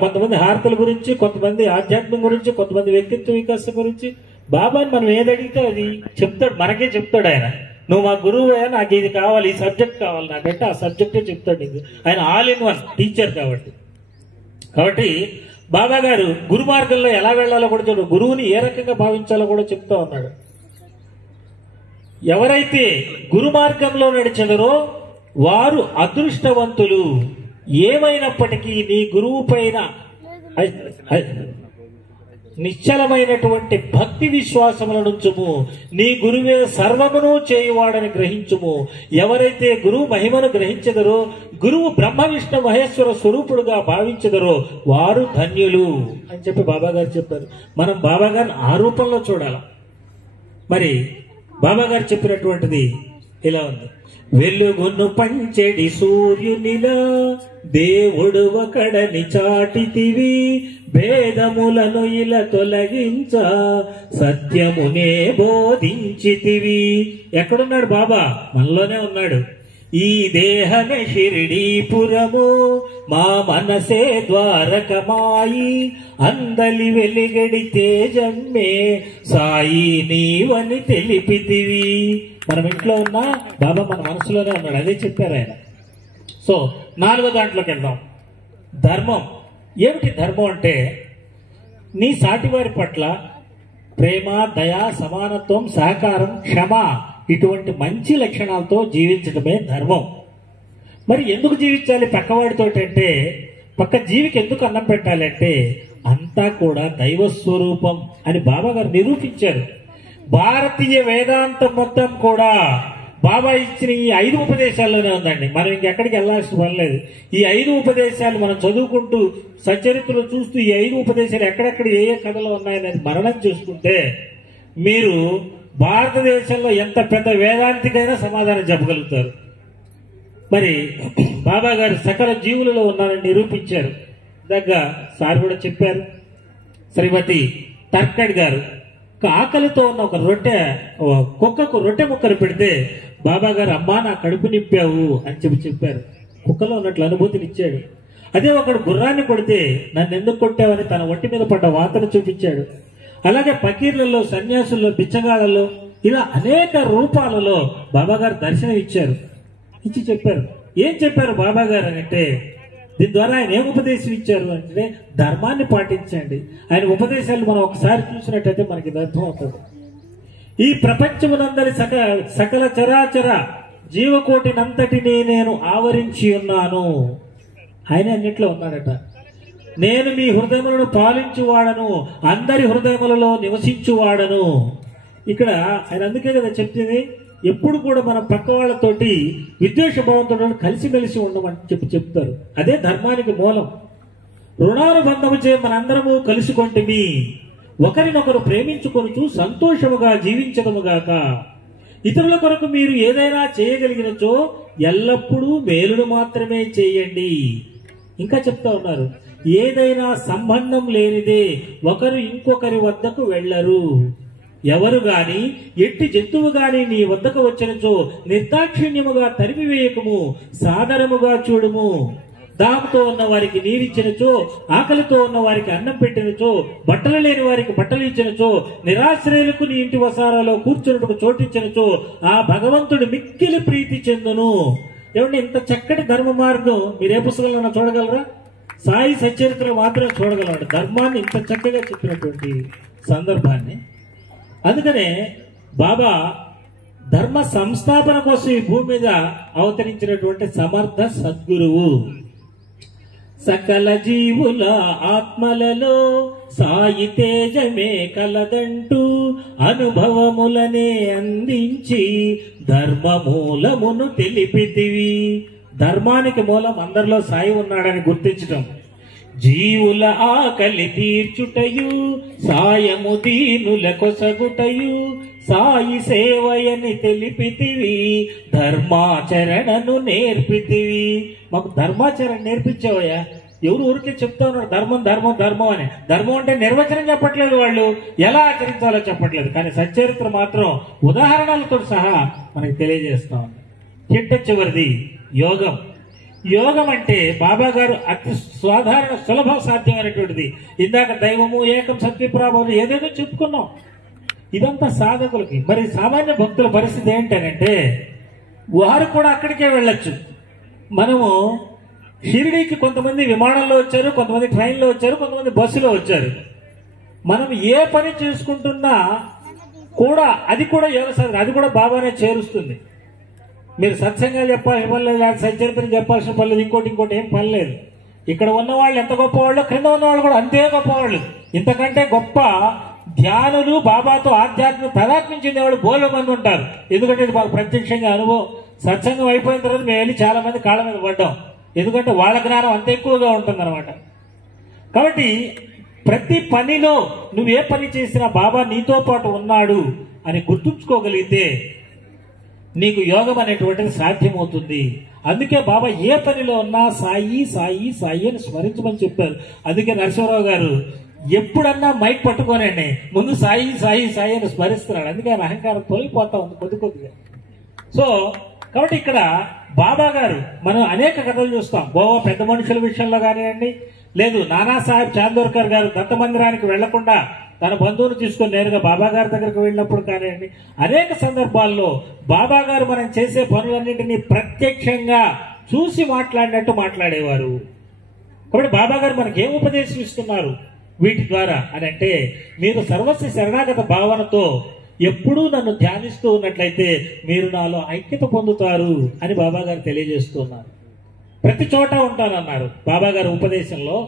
కొంతమంది హారతల గురించి, కొంతమంది ఆధ్యాత్మం గురించి, కొంతమంది వ్యక్తిత్వ వికాసం గురించి. బాబాని మనం ఏది అడిగితే అది చెప్తాడు, మనకే చెప్తాడు ఆయన. నువ్వు మా గురువు అయ్యా, నాకు ఇది కావాలి, ఈ సబ్జెక్ట్ కావాలి నాకంటే ఆ సబ్జెక్టే చెప్తాడు నీకు. ఆయన ఆల్ ఇన్ వన్ టీచర్ కాబట్టి బాబా గారు గురు మార్గంలో ఎలా వెళ్లాలో కూడా చెప్తాడు. గురువుని ఏ రకంగా భావించాలో కూడా చెప్తా ఉన్నాడు. ఎవరైతే గురు మార్గంలో నడిచెదరో వారు అదృష్టవంతులు. ఏమైనప్పటికీ నీ గురువు పైన నిశ్చలమైనటువంటి భక్తి విశ్వాసములనుంచుము. నీ గురువే సర్వమును చేయువాడని గ్రహించుము. ఎవరైతే గురువు మహిమను గ్రహించెదరో, గురువు బ్రహ్మ విష్ణు మహేశ్వర స్వరూపుడుగా భావించెదరో వారు ధన్యులు అని చెప్పి బాబా గారు చెప్పారు. మనం బాబా గారిని ఆ రూపంలో చూడాలి. మరి బాబా గారు చెప్పినటువంటిది ఇలా ఉంది. వెలుగును పంచెడి సూర్యునిలా దేవుడు ఒకడని చాటితివి, భేదములను ఇలా తొలగించ సత్యమునే బోధించితివి. ఎక్కడున్నాడు బాబా? మనలోనే ఉన్నాడు. ఈ దేహమే షిరిడీపురము మా మనసే ద్వారకమాయి అందలి వెలిగడి తేజమ్మే సాయి నీవని తెలిపితివి. మనం ఇంట్లో ఉన్నా బాబా మన మనసులోనే ఉన్నాడు, అదే చెప్పారు ఆయన. సో 4వ దాంట్లోకి వెళ్దాం. ధర్మం. ఏమిటి ధర్మం అంటే నీ సాటివారి పట్ల ప్రేమ, దయ, సమానత్వం, సహకారం, క్షమ ఇటువంటి మంచి లక్షణాలతో జీవించడమే ధర్మం. మరి ఎందుకు జీవించాలి పక్కవాడితో అంటే, పక్క జీవికి ఎందుకు అన్నం పెట్టాలంటే అంతా కూడా దైవ స్వరూపం అని బాబా గారు నిరూపించారు. భారతీయ వేదాంతం మొత్తం కూడా బాబా ఇచ్చిన ఈ 5 ఉపదేశాల్లోనే ఉందండి. మనం ఇంకెక్కడికి వెళ్ళాల్సిన పని లేదు. ఈ 5 ఉపదేశాలు మనం చదువుకుంటూ సచరిత్రలో చూస్తూ ఈ 5 ఉపదేశాలు ఎక్కడెక్కడ ఏ ఏ కథలో ఉన్నాయని మరణం చేసుకుంటే మీరు భారతదేశంలో ఎంత పెద్ద వేదాంతికైనా సమాధానం చెప్పగలుగుతారు. మరి బాబా గారు సకల జీవులలో ఉన్నారని నిరూపించారు. దగ్గర సార్ కూడా చెప్పారు. శ్రీమతి తర్కడ్ గారు ఆకలితో ఉన్న ఒక కుక్కకు రొట్టె ముక్కలు పెడితే బాబా గారు అమ్మా నా కడుపు నింపావు అని చెప్పారు. కుక్కలో ఉన్నట్లు అనుభూతిని ఇచ్చాడు. అదే ఒకడు గుర్రాన్ని కొడితే నన్ను ఎందుకు కొట్టావని తన ఒంటి మీద పడ్డ వాతను చూపించాడు. అలాగే ఫకీర్లలో, సన్యాసుల్లో, బిచ్చగాళ్లలో ఇలా అనేక రూపాలలో బాబా గారు దర్శనం ఇచ్చి చెప్పారు. ఏం చెప్పారు బాబా గారు అంటే, దీని ద్వారా ఆయన ఏం ఉపదేశం ఇచ్చారు అంటే ధర్మాన్ని పాటించండి. ఆయన ఉపదేశాలు మనం ఒకసారి చూసినట్టయితే మనకి ఇది అర్థం అవుతుంది. ఈ ప్రపంచమునందరి సకల చరాచర జీవకోటినంతటినీ నేను ఆవరించి ఉన్నాను. ఆయన అన్నిట్లో ఉన్నాడట. నేను మీ హృదయములను పాలించువాడను, అందరి హృదయములలో నివసించువాడను. ఇక్కడ ఆయన అందుకే కదా చెప్తుంది, ఎప్పుడు కూడా మన పక్క వాళ్ళతోటి విద్వేషభావంతో కలిసిమెలిసి ఉండమని చెప్తారు. అదే ధర్మానికి మూలం. రుణానుబంధము చే మనందరము కలుసుకొంటిమి, ఒకరినొకరు ప్రేమించుకొనుచు సంతోషముగా జీవించదముగాక. ఇతరుల కొరకు మీరు ఏదైనా చేయగలిగినచో ఎల్లప్పుడూ మేలును మాత్రమే చేయండి. ఇంకా చెప్తా ఉన్నారు, ఏదైనా సంబంధం లేనిదే ఒకరు ఇంకొకరి వద్దకు వెళ్లరు. ఎవరు గాని ఎట్టి జంతువు గాని నీ వద్దకు వచ్చినచో నిర్దాక్షిణ్యముగా తరిమివేయకము, సాదరముగా చూడుము. దాముతో ఉన్న వారికి నీరిచ్చినచో, ఆకలితో ఉన్న వారికి అన్నం పెట్టినచో, బట్టలు లేని వారికి బట్టలు ఇచ్చినచో, నిరాశ్రయులకు నీ ఇంటి వసారాలో కూర్చున్నట్టుకు చోటిచ్చినచో ఆ భగవంతుడు మిక్కిలి ప్రీతి చెందును. ఏమంటే ఇంత చక్కటి ధర్మ మార్గం మీరు ఏ పుస్తకంలో చూడగలరా? సాయి సచరిత్రలో మాత్రమే చూడగలరు ధర్మాన్ని ఇంత చక్కగా చెప్పినటువంటి సందర్భాన్ని. అందుకనే బాబా ధర్మ సంస్థాపన కోసం ఈ భూమి మీద అవతరించినటువంటి సమర్థ సద్గురువు. సకల జీవుల ఆత్మలలో సాయి తేజమే కలదంటూ అనుభవములనే అందించి ధర్మ మూలమును తెలిపితివి. ధర్మానికి మూలం అందరిలో సాయి ఉన్నాడని గుర్తించటం, జీవుల ఆకలి తీర్చుటయు, సాయము దీనుల కొసగుటయు సాయి సేవయని తెలిపితివి, ధర్మాచరణను నేర్పితివి. మాకు ధర్మాచరణ నేర్పించావయ్యా. ఎవరు ఊరికే చెప్తా ఉన్నారు ధర్మం ధర్మం ధర్మం అని. ధర్మం అంటే నిర్వచనం చెప్పట్లేదు, వాళ్ళు ఎలా ఆచరించాలో చెప్పట్లేదు. కానీ సచ్చరిత్ర మాత్రం ఉదాహరణలతో సహా మనకి తెలియజేస్తా ఉంది. చిట్ట చివరిది యోగం. యోగం అంటే బాబా గారు అతి సాధారణ సులభ సాధ్యమైనటువంటిది. ఇందాక దైవము, ఏకం, సత్యప్రాభం ఏదేదో చెప్పుకున్నాం. ఇదంతా సాధకులకి. మరి సామాన్య భక్తుల పరిస్థితి ఏంటంటే వారు కూడా అక్కడికే వెళ్ళొచ్చు. మనము షిరిడీకి కొంతమంది విమానంలో వచ్చారు, కొంతమంది ట్రైన్లో వచ్చారు, కొంతమంది బస్సులో వచ్చారు. మనం ఏ పని చేసుకుంటున్నా కూడా అది కూడా యోగ సాధన, అది కూడా బాబానే చేరుస్తుంది. మీరు సత్సంగాలు చెప్పాల్సిన పని లేదు, సచరిత్ర చెప్పాల్సిన పని లేదు, ఇంకోటి ఏం పని లేదు. ఇక్కడ ఉన్నవాళ్ళు ఎంత గొప్పవాళ్ళు, క్రింద ఉన్నవాళ్ళు కూడా అంతే గొప్పవాళ్ళు. ఇంతకంటే గొప్ప ధ్యానులు, బాబాతో ఆధ్యాత్మిక తదాత్మించిన వాళ్ళు బోలు మంది ఉంటారు. ఎందుకంటే ఇది మాకు ప్రత్యక్షంగా అనుభవం. సత్సంగం అయిపోయిన తర్వాత మేము వెళ్ళి చాలా మంది కాళ్ళ మీద పడ్డాం. ఎందుకంటే వాళ్ళ జ్ఞానం అంత ఎక్కువగా ఉంటుందన్నమాట. కాబట్టి ప్రతి పనిలో నువ్వు ఏ పని చేసినా బాబా నీతో పాటు ఉన్నాడు అని గుర్తుంచుకోగలిగితే నీకు యోగం అనేటువంటిది సాధ్యమవుతుంది. అందుకే బాబా ఏ పనిలో ఉన్నా సాయి సాయి సాయి అని స్మరించమని చెప్పారు. అందుకే నరసింహరావు గారు ఎప్పుడన్నా మైక్ పట్టుకోనండి ముందు సాయి సాయి సాయి అని స్మరిస్తున్నాడు. అందుకే ఆయన అహంకారం తొలగిపోతా ఉంది కొద్ది కొద్దిగా. సో కాబట్టి ఇక్కడ బాబా గారు మనం అనేక కథలు చూస్తాం. గోవా పెద్ద మనుషుల విషయంలో కానివ్వండి, లేదు నానాసాహెబ్ చాందోర్కర్ గారు దత్త మందిరానికి వెళ్లకుండా తన బంధువును తీసుకొని నేరుగా బాబా గారి దగ్గరికి వెళ్ళినప్పుడు కానివ్వండి, అనేక సందర్భాల్లో బాబా గారు మనం చేసే పనులన్నింటినీ ప్రత్యక్షంగా చూసి మాట్లాడినట్టు మాట్లాడేవారు. కాబట్టి బాబా గారు మనకి ఏం ఉపదేశం ఇస్తున్నారు వీటి ద్వారా అని అంటే, మీరు సర్వస్వ శరణాగత భావనతో ఎప్పుడూ నన్ను ధ్యానిస్తూ ఉన్నట్లయితే మీరు నాలో ఐక్యత పొందుతారు అని బాబా గారు తెలియజేస్తున్నారు. ప్రతి చోట ఉంటానన్నారు బాబా గారి ఉపదేశంలో.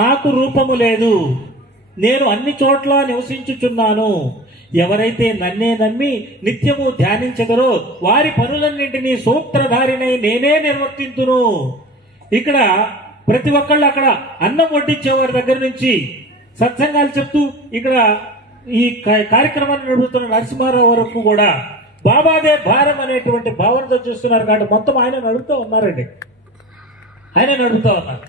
నాకు రూపము లేదు, నేను అన్ని చోట్ల నివసించుచున్నాను. ఎవరైతే నన్నే నమ్మి నిత్యము ధ్యానించదరో వారి పనులన్నింటినీ సూత్రధారినై నేనే నిర్వర్తింతును. ఇక్కడ ప్రతి ఒక్కళ్ళు అక్కడ అన్నం వడ్డించే వారి దగ్గర నుంచి సత్సంగాలు చెప్తూ ఇక్కడ ఈ కార్యక్రమాన్ని నడుపుతున్న నరసింహారావు వరకు కూడా బాబాదే భారం అనేటువంటి భావనతో చూస్తున్నారు. కాబట్టి మొత్తం ఆయన నడుపుతూ ఉన్నారండి, ఆయన నడుపుతూ ఉన్నారు.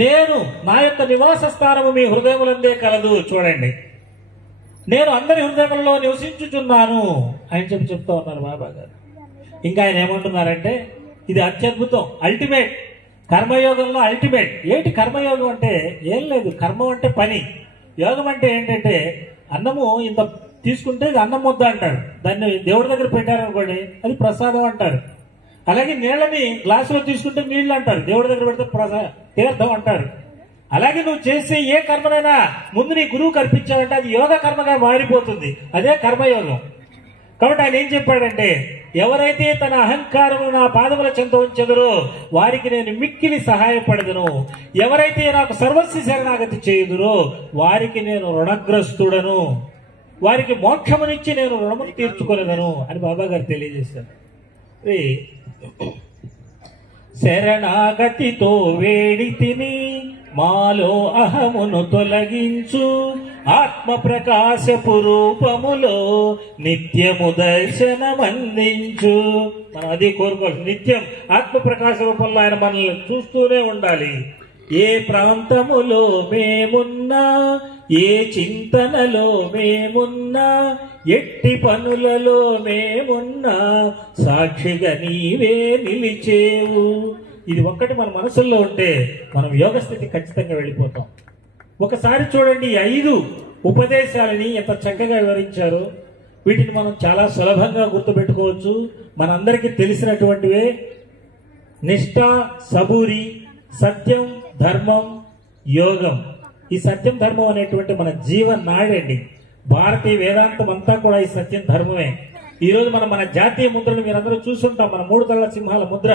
నేను నా యొక్క నివాస స్థానము మీ హృదయములందే కలదు. చూడండి, నేను అందరి హృదయములలో నివసించుచున్నాను అని చెప్తూ ఉన్నారు బాబా గారు. ఇంకా ఆయన ఏమంటున్నారంటే, ఇది అత్యద్భుతం, అల్టిమేట్, కర్మయోగంలో అల్టిమేట్. ఏంటి కర్మయోగం అంటే? ఏం లేదు, కర్మం అంటే పని, యోగం అంటే ఏంటంటే అన్నము ఇంత తీసుకుంటే ఇది అన్నం ముద్ద అంటారు, దాన్ని దేవుడి దగ్గర పెట్టారనుకోండి అది ప్రసాదం అంటారు. అలాగే నీళ్ళని గ్లాసులో తీసుకుంటే నీళ్లు అంటారు, దేవుడి దగ్గర పెడితే తీర్థం అంటారు. అలాగే నువ్వు చేసే ఏ కర్మనైనా ముందు నీ గురువుకి అర్పించావంటే అది యోగ కర్మగా మారిపోతుంది, అదే కర్మయోగం. కాబట్టి ఆయన ఏం చెప్పాడంటే, ఎవరైతే తన అహంకారము నా పాదముల చెంత ఉంచెదరో వారికి నేను మిక్కిలి సహాయపడదును. ఎవరైతే నాకు సర్వస్వ శరణాగతి చేయుదురో వారికి నేను రుణగ్రస్తుడను. వారికి మోక్షమునిచ్చి నేను రుణమును తీర్చుకొనదను అని బాబా గారు తెలియజేశారు. శరణాగతితో వేడి తిని మాలో అహమును తొలగించు, ఆత్మ ప్రకాశపు రూపములో నిత్యము దర్శనమందించు. మనం అది కోరుకోవాలి, నిత్యం ఆత్మ ప్రకాశ రూపంలో ఆయన మనల్ని చూస్తూనే ఉండాలి. ఏ ప్రాంతములో మేమున్నా, ఏ చింతనలో మేమున్నా, ఎట్టి పనులలో మేమున్నా సాక్షిగా నీవే నిలిచేవు. ఇది ఒక్కటి మన మనసుల్లో ఉంటే మనం యోగ స్థితి ఖచ్చితంగా వెళ్ళిపోతాం. ఒకసారి చూడండి, ఈ 5 ఉపదేశాలని ఎంత చక్కగా వివరించారు. వీటిని మనం చాలా సులభంగా గుర్తుపెట్టుకోవచ్చు. మనందరికీ తెలిసినటువంటివే: నిష్ఠ, సబూరి, సత్యం, ధర్మం, యోగం. ఈ సత్యం ధర్మం అనేటువంటి మన జీవనాడండి. భారతీయ వేదాంతం అంతా కూడా ఈ సత్యం ధర్మమే. ఈ రోజు మనం మన జాతీయ ముద్రను మీరందరూ చూసుంటాం, మన 3 తల సింహాల ముద్ర.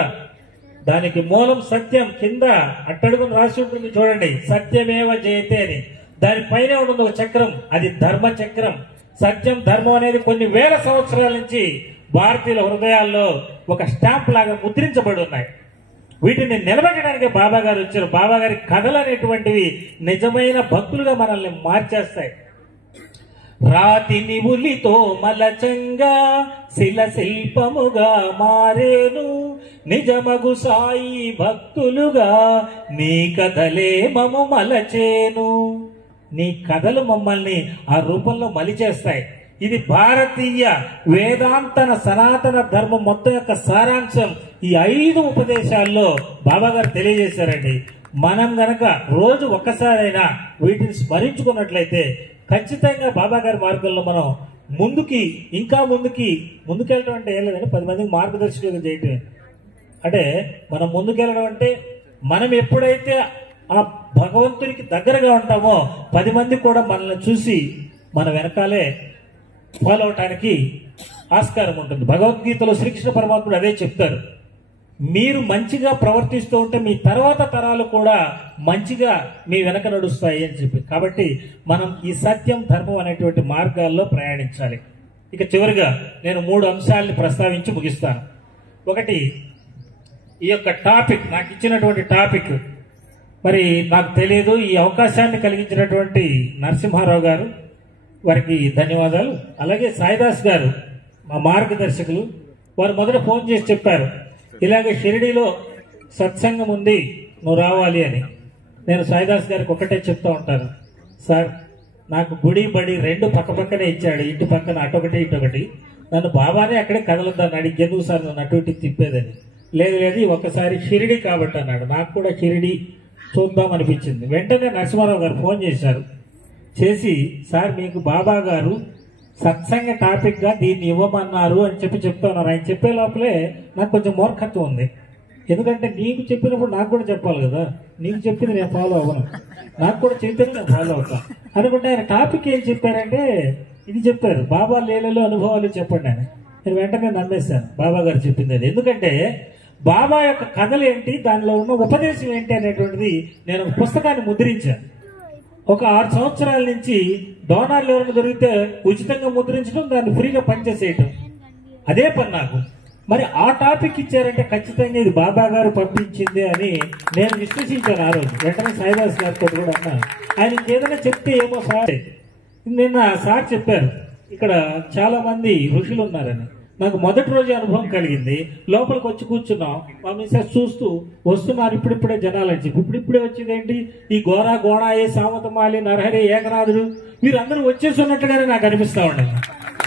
దానికి మూలం సత్యం, కింద అట్టడుగును రాసి ఉంటుంది చూడండి, సత్యమేవ జయతే అని. దానిపైనే ఉంటుంది ఒక చక్రం, అది ధర్మ చక్రం. సత్యం, ధర్మం అనేది కొన్ని వేల సంవత్సరాల నుంచి భారతీయుల హృదయాల్లో ఒక స్టాంప్ లాగా ముద్రించబడి ఉన్నాయి. వీటిని నిలబెట్టడానికి బాబా గారు వచ్చారు. బాబా గారి కథలు అనేటువంటివి నిజమైన భక్తులుగా మనల్ని మార్చేస్తాయి. రాతిని ఉలితో మలచంగా శిల శిల్పముగా మారేను, నిజమగు సాయి భక్తులుగా నీ కథలే మము మలచేను. నీ కథలు మమ్మల్ని ఆ రూపంలో మలిచేస్తాయి. ఇది భారతీయ వేదాంతన సనాతన ధర్మం మొత్తం యొక్క సారాంశం. ఈ 5 ఉపదేశాల్లో బాబా గారు తెలియజేశారండి. మనం గనక రోజు ఒక్కసారైనా వీటిని స్మరించుకున్నట్లయితే ఖచ్చితంగా బాబా గారి మార్గంలో మనం ఇంకా ముందుకెళ్ళడం అంటే ఏం లేదండి, 10 మందికి మార్గదర్శకులు చేయటమే. అంటే మనం ముందుకెళ్ళడం అంటే మనం ఎప్పుడైతే ఆ భగవంతునికి దగ్గరగా ఉంటామో 10 మంది కూడా మనల్ని చూసి మన వెనకాలే ఫాలో అవటానికి ఆస్కారం ఉంటుంది. భగవద్గీతలో శ్రీకృష్ణ పరమాత్ముడు అదే చెప్తారు, మీరు మంచిగా ప్రవర్తిస్తూ ఉంటే మీ తర్వాత తరాలు కూడా మంచిగా మీ వెనక నడుస్తాయి అని చెప్పి. కాబట్టి మనం ఈ సత్యం, ధర్మం అనేటువంటి మార్గాల్లో ప్రయాణించాలి. ఇక చివరిగా నేను 3 అంశాలని ప్రస్తావించి ముగిస్తాను. ఒకటి, ఈ యొక్క టాపిక్, నాకు ఇచ్చినటువంటి టాపిక్ మరి నాకు తెలియదు, ఈ అవకాశాన్ని కలిగించినటువంటి నరసింహారావు గారు, వారికి ధన్యవాదాలు. అలాగే సాయిదాస్ గారు మా మార్గదర్శకులు, వారు మొదట ఫోన్ చేసి చెప్పారు, ఇలాగే షిరిడీలో సత్సంగం ఉంది, నువ్వు రావాలి అని. నేను సాయిదాస్ గారికి ఒకటే చెప్తా ఉంటాను, సార్ నాకు గుడి బడి 2 పక్కపక్కనే ఇచ్చాడు, ఇంటి పక్కన అటొకటి ఇటొకటి. నన్ను బాబానే అక్కడే కదలొద్దని అడిగి ఎందుకు సార్ నన్ను అటు ఇటు తిప్పేదని. లేదు లేదు ఒకసారి షిరిడి కాబట్టి అన్నాడు. నాకు కూడా షిరిడి చూద్దాం అనిపించింది. వెంటనే నరసింహారావు గారు ఫోన్ చేశారు. చేసి సార్ మీకు బాబా గారు సత్సంగ టాపిక్ గా దీన్ని ఇవ్వమన్నారు అని చెప్తున్నారు. ఆయన చెప్పే లోపలే నాకు కొంచెం మూర్ఖత్వం ఉంది. ఎందుకంటే నీకు చెప్పినప్పుడు నాకు కూడా చెప్పాలి కదా. నీకు చెప్పింది నేను ఫాలో అవ్వను, నాకు కూడా చెప్తే నేను ఫాలో అవుతాను అనుకుంటే ఆయన టాపిక్ ఏం చెప్పారంటే ఇది చెప్పారు, బాబా లీలలు అనుభవాలు చెప్పండి అని. నేను వెంటనే నమ్మేశాను బాబా గారు చెప్పింది అది. ఎందుకంటే బాబా యొక్క కథలు ఏంటి, దానిలో ఉన్న ఉపదేశం ఏంటి అనేటువంటిది నేను ఒక పుస్తకాన్ని ముద్రించాను. ఒక 6 సంవత్సరాల నుంచి డోనర్లు ఎవరైనా దొరికితే ఉచితంగా ముద్రించడం, దాన్ని ఫ్రీగా పనిచేసేయటం, అదే పని నాకు. మరి ఆ టాపిక్ ఇచ్చారంటే ఖచ్చితంగా ఇది బాబా గారు పంపించింది అని నేను విశ్వసించాను. ఆ రోజు వెంటనే సాయిదాస్ గారితో కూడా అన్నా, ఆయన ఇంకేదైనా చెప్తే ఏమో సార్. నిన్న సార్ చెప్పారు ఇక్కడ చాలా మంది ఋషులు ఉన్నారని. నాకు మొదటి రోజు అనుభవం కలిగింది. లోపలికి వచ్చి కూర్చున్నాం, మా మిస్సెస్ చూస్తూ వస్తున్నారు ఇప్పుడిప్పుడే జనాలు అని చెప్పి. ఇప్పుడిప్పుడే వచ్చేదేంటి, ఈ గోరా గోడాయే సామతమాలి నరహరి ఏకనాథుడు వీరందరూ వచ్చేసి ఉన్నట్టుగానే నాకు అనిపిస్తా ఉండేది.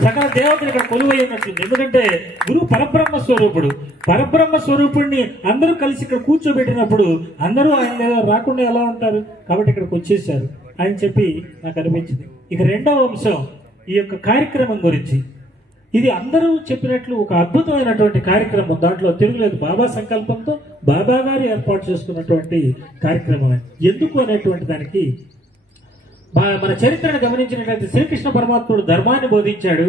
సకల దేవతలు ఇక్కడ కొలువై ఉన్నట్టుంది. ఎందుకంటే గురువు పరబ్రహ్మ స్వరూపుడు. పరబ్రహ్మ స్వరూపుడిని అందరూ కలిసి ఇక్కడ కూర్చోబెట్టినప్పుడు అందరూ ఆయన రాకుండా ఎలా ఉంటారు, కాబట్టి ఇక్కడికి వచ్చేసారు అని చెప్పి నాకు అనిపించింది. ఇక రెండవ అంశం ఈ యొక్క కార్యక్రమం గురించి. ఇది అందరూ చెప్పినట్లు ఒక అద్భుతమైనటువంటి కార్యక్రమం. దాంట్లో తిరుగులేదు. బాబా సంకల్పంతో బాబా గారు ఏర్పాటు చేసుకున్నటువంటి కార్యక్రమం. ఎందుకు అనేటువంటి దానికి మన చరిత్రను గమనించినట్లయితే శ్రీకృష్ణ పరమాత్ముడు ధర్మాన్ని బోధించాడు,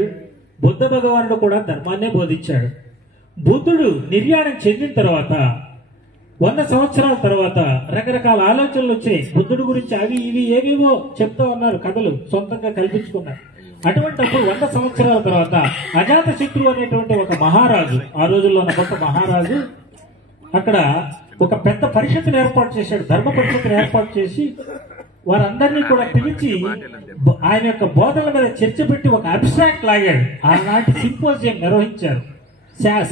బుద్ధ భగవానుడు కూడా ధర్మాన్నే బోధించాడు. బుద్ధుడు నిర్యాణం చెందిన తర్వాత 100 సంవత్సరాల తర్వాత రకరకాల ఆలోచనలు వచ్చాయి బుద్ధుడి గురించి. అవి ఇవి ఏవేవో చెప్తా ఉన్నారు, కథలు సొంతంగా కల్పించుకున్నారు. అటువంటిప్పుడు 100 సంవత్సరాల తర్వాత అజాత శత్రువు అనేటువంటి ఒక మహారాజు, ఆ రోజుల్లో ఉన్న గొప్ప మహారాజు అక్కడ ఒక పెద్ద పరిషత్తును ఏర్పాటు చేశాడు. ధర్మ పరిషత్తును ఏర్పాటు చేసి వారందరినీ కూడా పిలిచి ఆయన యొక్క బోధనల మీద చర్చ పెట్టి ఒక అబ్స్ట్రాక్ట్ లాగాడు. ఆనాటి సింపోజియం నిర్వహించారు,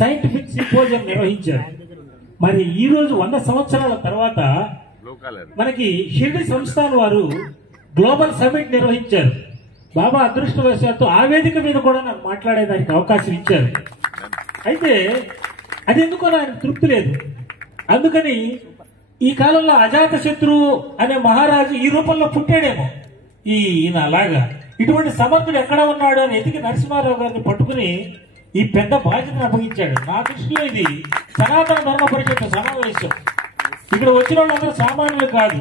సైంటిఫిక్ సింపోజియం నిర్వహించారు. మరి ఈ రోజు 100 సంవత్సరాల తర్వాత మనకి షిరిడి సంస్థాన్ వారు గ్లోబల్ సమిట్ నిర్వహించారు. బాబా అదృష్టవశాత్తు ఆ వేదిక మీద కూడా నాకు మాట్లాడేదానికి అవకాశం ఇచ్చారు. అయితే అది ఎందుకో నాకు తృప్తి లేదు. అందుకని ఈ కాలంలో అజాత శత్రువు అనే మహారాజు ఈ రూపంలో పుట్టాడేమో ఈయన అలాగా. ఇటువంటి సమర్థుడు ఎక్కడ ఉన్నాడు అని ఎదిగి నరసింహారావు గారిని పట్టుకుని ఈ పెద్ద బాధ్యతను అప్పగించాడు. నా దృష్టిలో ఇది సనాతన ధర్మ పరిషత్ సమావేశం. ఇక్కడ వచ్చిన వాళ్ళందరూ సామాన్యులు కాదు.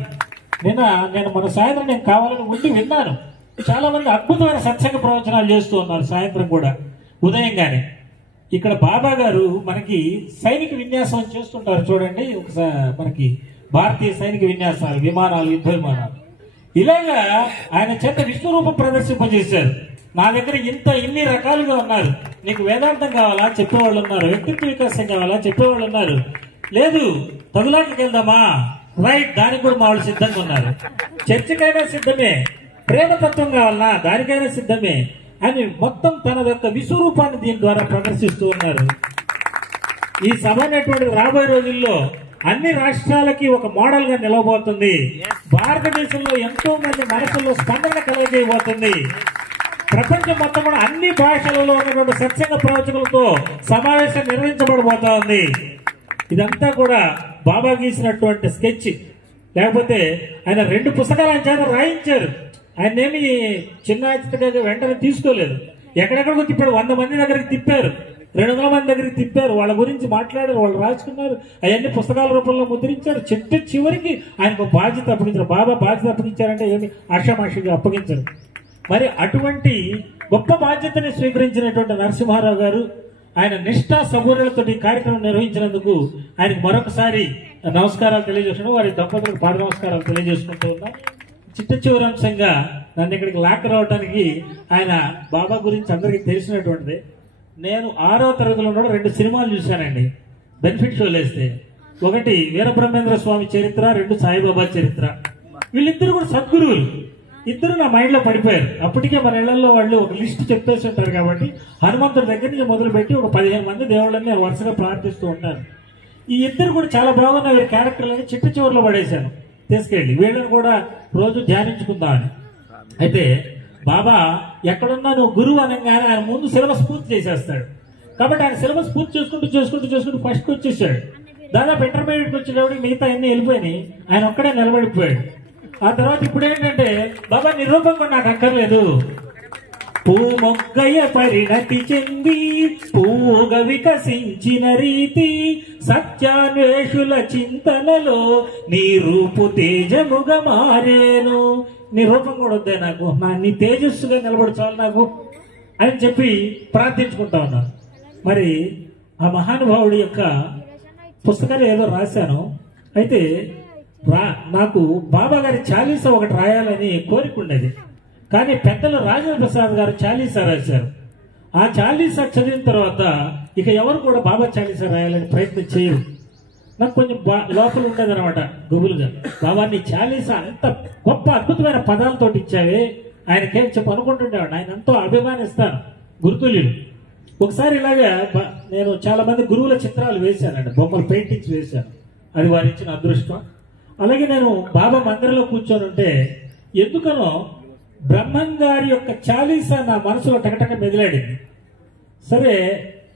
నేను మన సాయంత్రం నేను కావాలని ఉండి విన్నాను. చాలా మంది అద్భుతమైన సత్సంగ ప్రవచనాలు చేస్తూ ఉన్నారు సాయంత్రం కూడా ఉదయంగానే. ఇక్కడ బాబా గారు మనకి సైనిక విన్యాసం చేస్తుంటారు చూడండి. ఒకసారి మనకి భారతీయ సైనిక విన్యాసాలు, విమానాలు, యుద్ధ విమానాలు, ఇలాగా ఆయన చేత విశ్వరూపం ప్రదర్శింపజేశారు. నా దగ్గర ఇన్ని రకాలుగా ఉన్నారు. నీకు వేదాంతం కావాలా చెప్పేవాళ్ళు ఉన్నారు, వ్యక్తిత్వ వికాసం కావాలా చెప్పేవాళ్ళు ఉన్నారు, లేదు తగులాటకి వెళ్దామా రైట్ దానికి కూడా మా వాళ్ళు సిద్ధంగా ఉన్నారు, చర్చకైనా సిద్ధమే, ప్రేమతత్వం కావాలన్నా దానికైనా సిద్ధమే అని మొత్తం తన యొక్క విశ్వరూపాన్ని దీని ద్వారా ప్రదర్శిస్తూ ఉన్నారు. ఈ సభ అనేటువంటిది రాబోయే రోజుల్లో అన్ని రాష్ట్రాలకి ఒక మోడల్ గా నిలవబోతుంది. భారతదేశంలో ఎంతో మంది మనసుల్లో స్పందన కలగజేయబోతుంది. ప్రపంచం మొత్తం కూడా అన్ని భాషలలో ఉన్నటువంటి సత్సంగ ప్రవచకులతో సమావేశం నిర్వహించబడబోతా ఉంది. ఇదంతా కూడా బాబా గీసినటువంటి స్కెచ్. లేకపోతే ఆయన 2 పుస్తకాలు ఆయన చేత రాయించారు. ఆయన ఏమి చిన్న చిత్తగా వెంటనే తీసుకోలేదు. ఎక్కడెక్కడికి తిప్పాడు. 100 మంది దగ్గరికి తిప్పారు, 200 మంది దగ్గరికి తిప్పారు. వాళ్ళ గురించి మాట్లాడారు, వాళ్ళు రాసుకున్నారు, అవన్నీ పుస్తకాల రూపంలో ముద్రించారు. చివరికి ఆయనకు బాధ్యత అప్పగించారు. బాబా బాధ్యత అప్పగించారంటే ఏమి ఆషామాషిగా అప్పగించారు. మరి అటువంటి గొప్ప బాధ్యతని స్వీకరించినటువంటి నరసింహారావు గారు ఆయన నిష్ఠా సబూరులతో ఈ కార్యక్రమం నిర్వహించినందుకు ఆయనకు మరొకసారి నమస్కారాలు తెలియజేస్తున్నాం. వారి దంపతులకు పాద నమస్కారాలు తెలియజేసుకుంటూ ఉన్నాం. చిట్ట అంశంగా నన్ను ఇక్కడికి లాక్ రావడానికి ఆయన బాబా గురించి అందరికీ తెలిసినటువంటిది. నేను 6వ తరగతిలో ఉన్న 2 సినిమాలు చూశానండి బెనిఫిట్ షోలు వేస్తే. ఒకటి వీరబ్రహ్మేంద్ర స్వామి చరిత్ర, 2 సాయిబాబా చరిత్ర. వీళ్ళిద్దరు కూడా సద్గురువులు. ఇద్దరు నా మైండ్ లో పడిపోయారు. అప్పటికే మన ఇళ్లలో వాళ్ళు ఒక లిస్ట్ చెప్పేసి ఉంటారు కాబట్టి హనుమంతుడి దగ్గర నుంచి మొదలుపెట్టి ఒక 15 మంది దేవుళ్ళని వరుసగా ప్రార్థిస్తూ ఉంటారు. ఈ ఇద్దరు కూడా చాలా బాగున్న వీరి క్యారెక్టర్లని చివరిలో పడేశాను తీసుకెళ్ళి. వీళ్ళని కూడా రోజు ధ్యానించుకుందామని. అయితే బాబా ఎక్కడున్నా నువ్వు గురువు అనగానే ఆయన ముందు సిలబస్ పూర్తి చేసేస్తాడు. కాబట్టి ఆయన సిలబస్ పూర్తి చేసుకుంటూ ఫస్ట్కి వచ్చేసాడు. దాదాపు ఇంటర్మీడియట్కి వచ్చేటప్పుడు మిగతా అన్ని వెళ్ళిపోయినాయి, ఆయన ఒక్కడే నిలబడిపోయాడు. ఆ తర్వాత ఇప్పుడు ఏంటంటే బాబా నిరూపం కూడా నాకు అక్కర్లేదు, పూమొగ్గయ పరిణతి చెంది పువ్వుగా వికసించిన రీతి సత్యాన్వేషుల చింతనలో నీ రూపు తేజముగా మారేను. నీ రూపం కూడా వద్దే నాకు, నీ తేజస్సుగా నిలబడి చాలు నాకు అని చెప్పి ప్రార్థించుకుంటా ఉన్నాను. మరి ఆ మహానుభావుడి యొక్క పుస్తకాలు ఏదో రాశాను. అయితే నాకు బాబా గారి చాలీసా ఒకటి రాయాలని కోరిక ఉండేది. కానీ పెద్దలు రాజేంద్ర ప్రసాద్ గారు చాలీసా రాశారు. ఆ చాలీసా చదివిన తర్వాత ఇక ఎవరు కూడా బాబా చాలీసా రాయాలని ప్రయత్నం చేయరు. నాకు కొంచెం లోపల ఉండేది అనమాట గుబులుగా, బాబా నీ చాలీసా అంత గొప్ప అద్భుతమైన పదాలతో ఇచ్చావే, ఆయనకేం చెప్పు అనుకుంటుండేవాడు. ఆయన ఎంతో అభిమానిస్తాను గురుతుల్యులు. ఒకసారి ఇలాగా నేను చాలా మంది గురువుల చిత్రాలు వేశానండి, బొమ్మలు పెయింటింగ్స్ వేశాను. అది వారు ఇచ్చిన అదృష్టం. అలాగే నేను బాబా మందిరంలో కూర్చొని ఉంటే ఎందుకనో బ్రహ్మం గారి యొక్క చాలీసా నా మనసులో టకటక మెదిలాడింది. సరే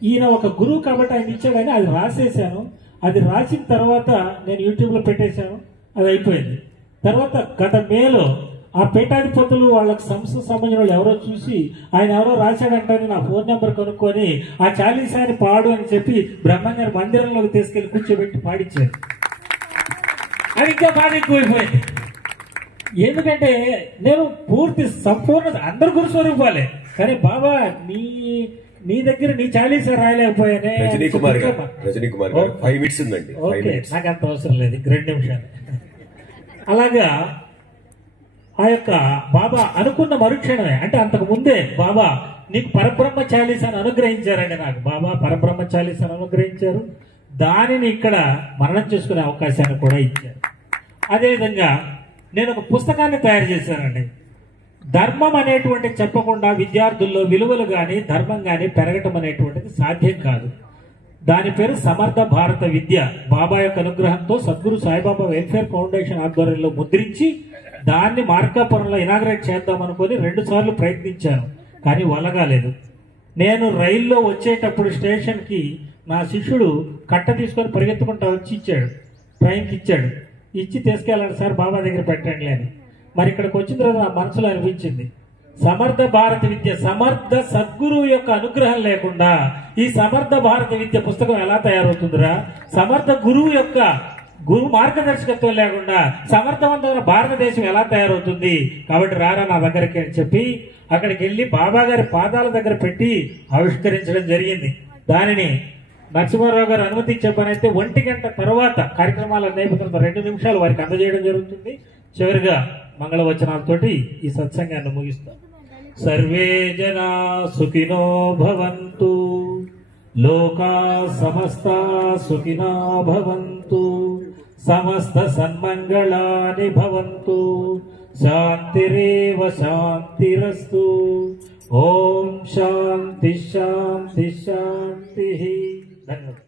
ఈయన ఒక గురువు కాబట్టి ఆయన ఇచ్చాడని అది రాసేసాను. అది రాసిన తర్వాత నేను యూట్యూబ్లో పెట్టేశాను, అది అయిపోయింది. తర్వాత గత మేలో ఆ పీఠాధిపతులు వాళ్ళకి సంస్థ సంబంధించిన వాళ్ళు ఎవరో చూసి ఆయన ఎవరో రాశాడంటని నా ఫోన్ నెంబర్ కనుక్కొని ఆ చాలీసాని పాడు అని చెప్పి బ్రహ్మం గారి మందిరంలోకి తీసుకెళ్లి కూర్చోబెట్టి పాడించారు. అది ఇంకా బాగా ఎక్కువైపోయింది. ఎందుకంటే నేను పూర్తి సంపూర్ణ అందరు గురు స్వరూపాలే, కానీ బాబా నీ దగ్గర నీ చాలీసా రాయలేకపోయానే. నాకు అంత అవసరం లేదు, 2 నిమిషాలు. అలాగా ఆ యొక్క బాబా అనుకున్న మరుక్షణమే, అంటే అంతకు ముందే బాబా నీకు పరబ్రహ్మ చాలీసాను అనుగ్రహించారండి. నాకు బాబా పరబ్రహ్మ చాలీసాను అనుగ్రహించారు. దానిని ఇక్కడ మననం చేసుకునే అవకాశాన్ని కూడా ఇచ్చారు. అదేవిధంగా నేను ఒక పుస్తకాన్ని తయారు చేశానండి. ధర్మం అనేటువంటి చెప్పకుండా విద్యార్థుల్లో విలువలు కానీ ధర్మం కానీ పెరగటం అనేటువంటిది సాధ్యం కాదు. దాని పేరు సమర్థ భారత విద్య. బాబా యొక్క అనుగ్రహంతో సద్గురు సాయిబాబా వెల్ఫేర్ ఫౌండేషన్ ఆధ్వర్యంలో ముద్రించి దాన్ని మార్కాపురంలో ఇనాగ్రేట్ చేద్దాం అనుకుని 2 సార్లు ప్రయత్నించాను, కానీ వలగాలేదు. నేను రైల్లో వచ్చేటప్పుడు స్టేషన్కి నా శిష్యుడు కట్ట తీసుకొని పరిగెత్తుకుంటా వచ్చి ఇచ్చాడు, ట్రైన్కి ఇచ్చాడు. ఇచ్చి తీసుకెళ్ళాడు, సార్ బాబా దగ్గర పెట్టండి అని. మరి ఇక్కడికి వచ్చిన తర్వాత నా మనసులో అనిపించింది, సమర్థ భారత విద్య, సమర్థ సద్గురువు యొక్క అనుగ్రహం లేకుండా ఈ సమర్థ భారత విద్య పుస్తకం ఎలా తయారవుతుందిరా? సమర్థ గురువు యొక్క గురు మార్గదర్శకత్వం లేకుండా సమర్థవంతమైన భారతదేశం ఎలా తయారవుతుంది? కాబట్టి రారా నా దగ్గరికి అని చెప్పి అక్కడికి వెళ్ళి బాబా గారి పాదాల దగ్గర పెట్టి ఆవిష్కరించడం జరిగింది. దానిని నరసింహారావు గారు అనుమతించే పని అయితే 1 గంట తర్వాత కార్యక్రమాలు నేపథ్యంలో 2 నిమిషాలు వారికి అందజేయడం జరుగుతుంది. చివరిగా మంగళవచనాలతోటి ఈ సత్సంగాన్ని ముగిస్తాం. సర్వే జనా సుఖినో భవంతు, లోకా సమస్త సుఖినో భవంతు, సమస్త సన్మంగళాని భవంతు, శాంతిరేవ శాంతిరస్తు. ఓం శాంతి శాంతి శాంతి. ధన్యవాదాలు.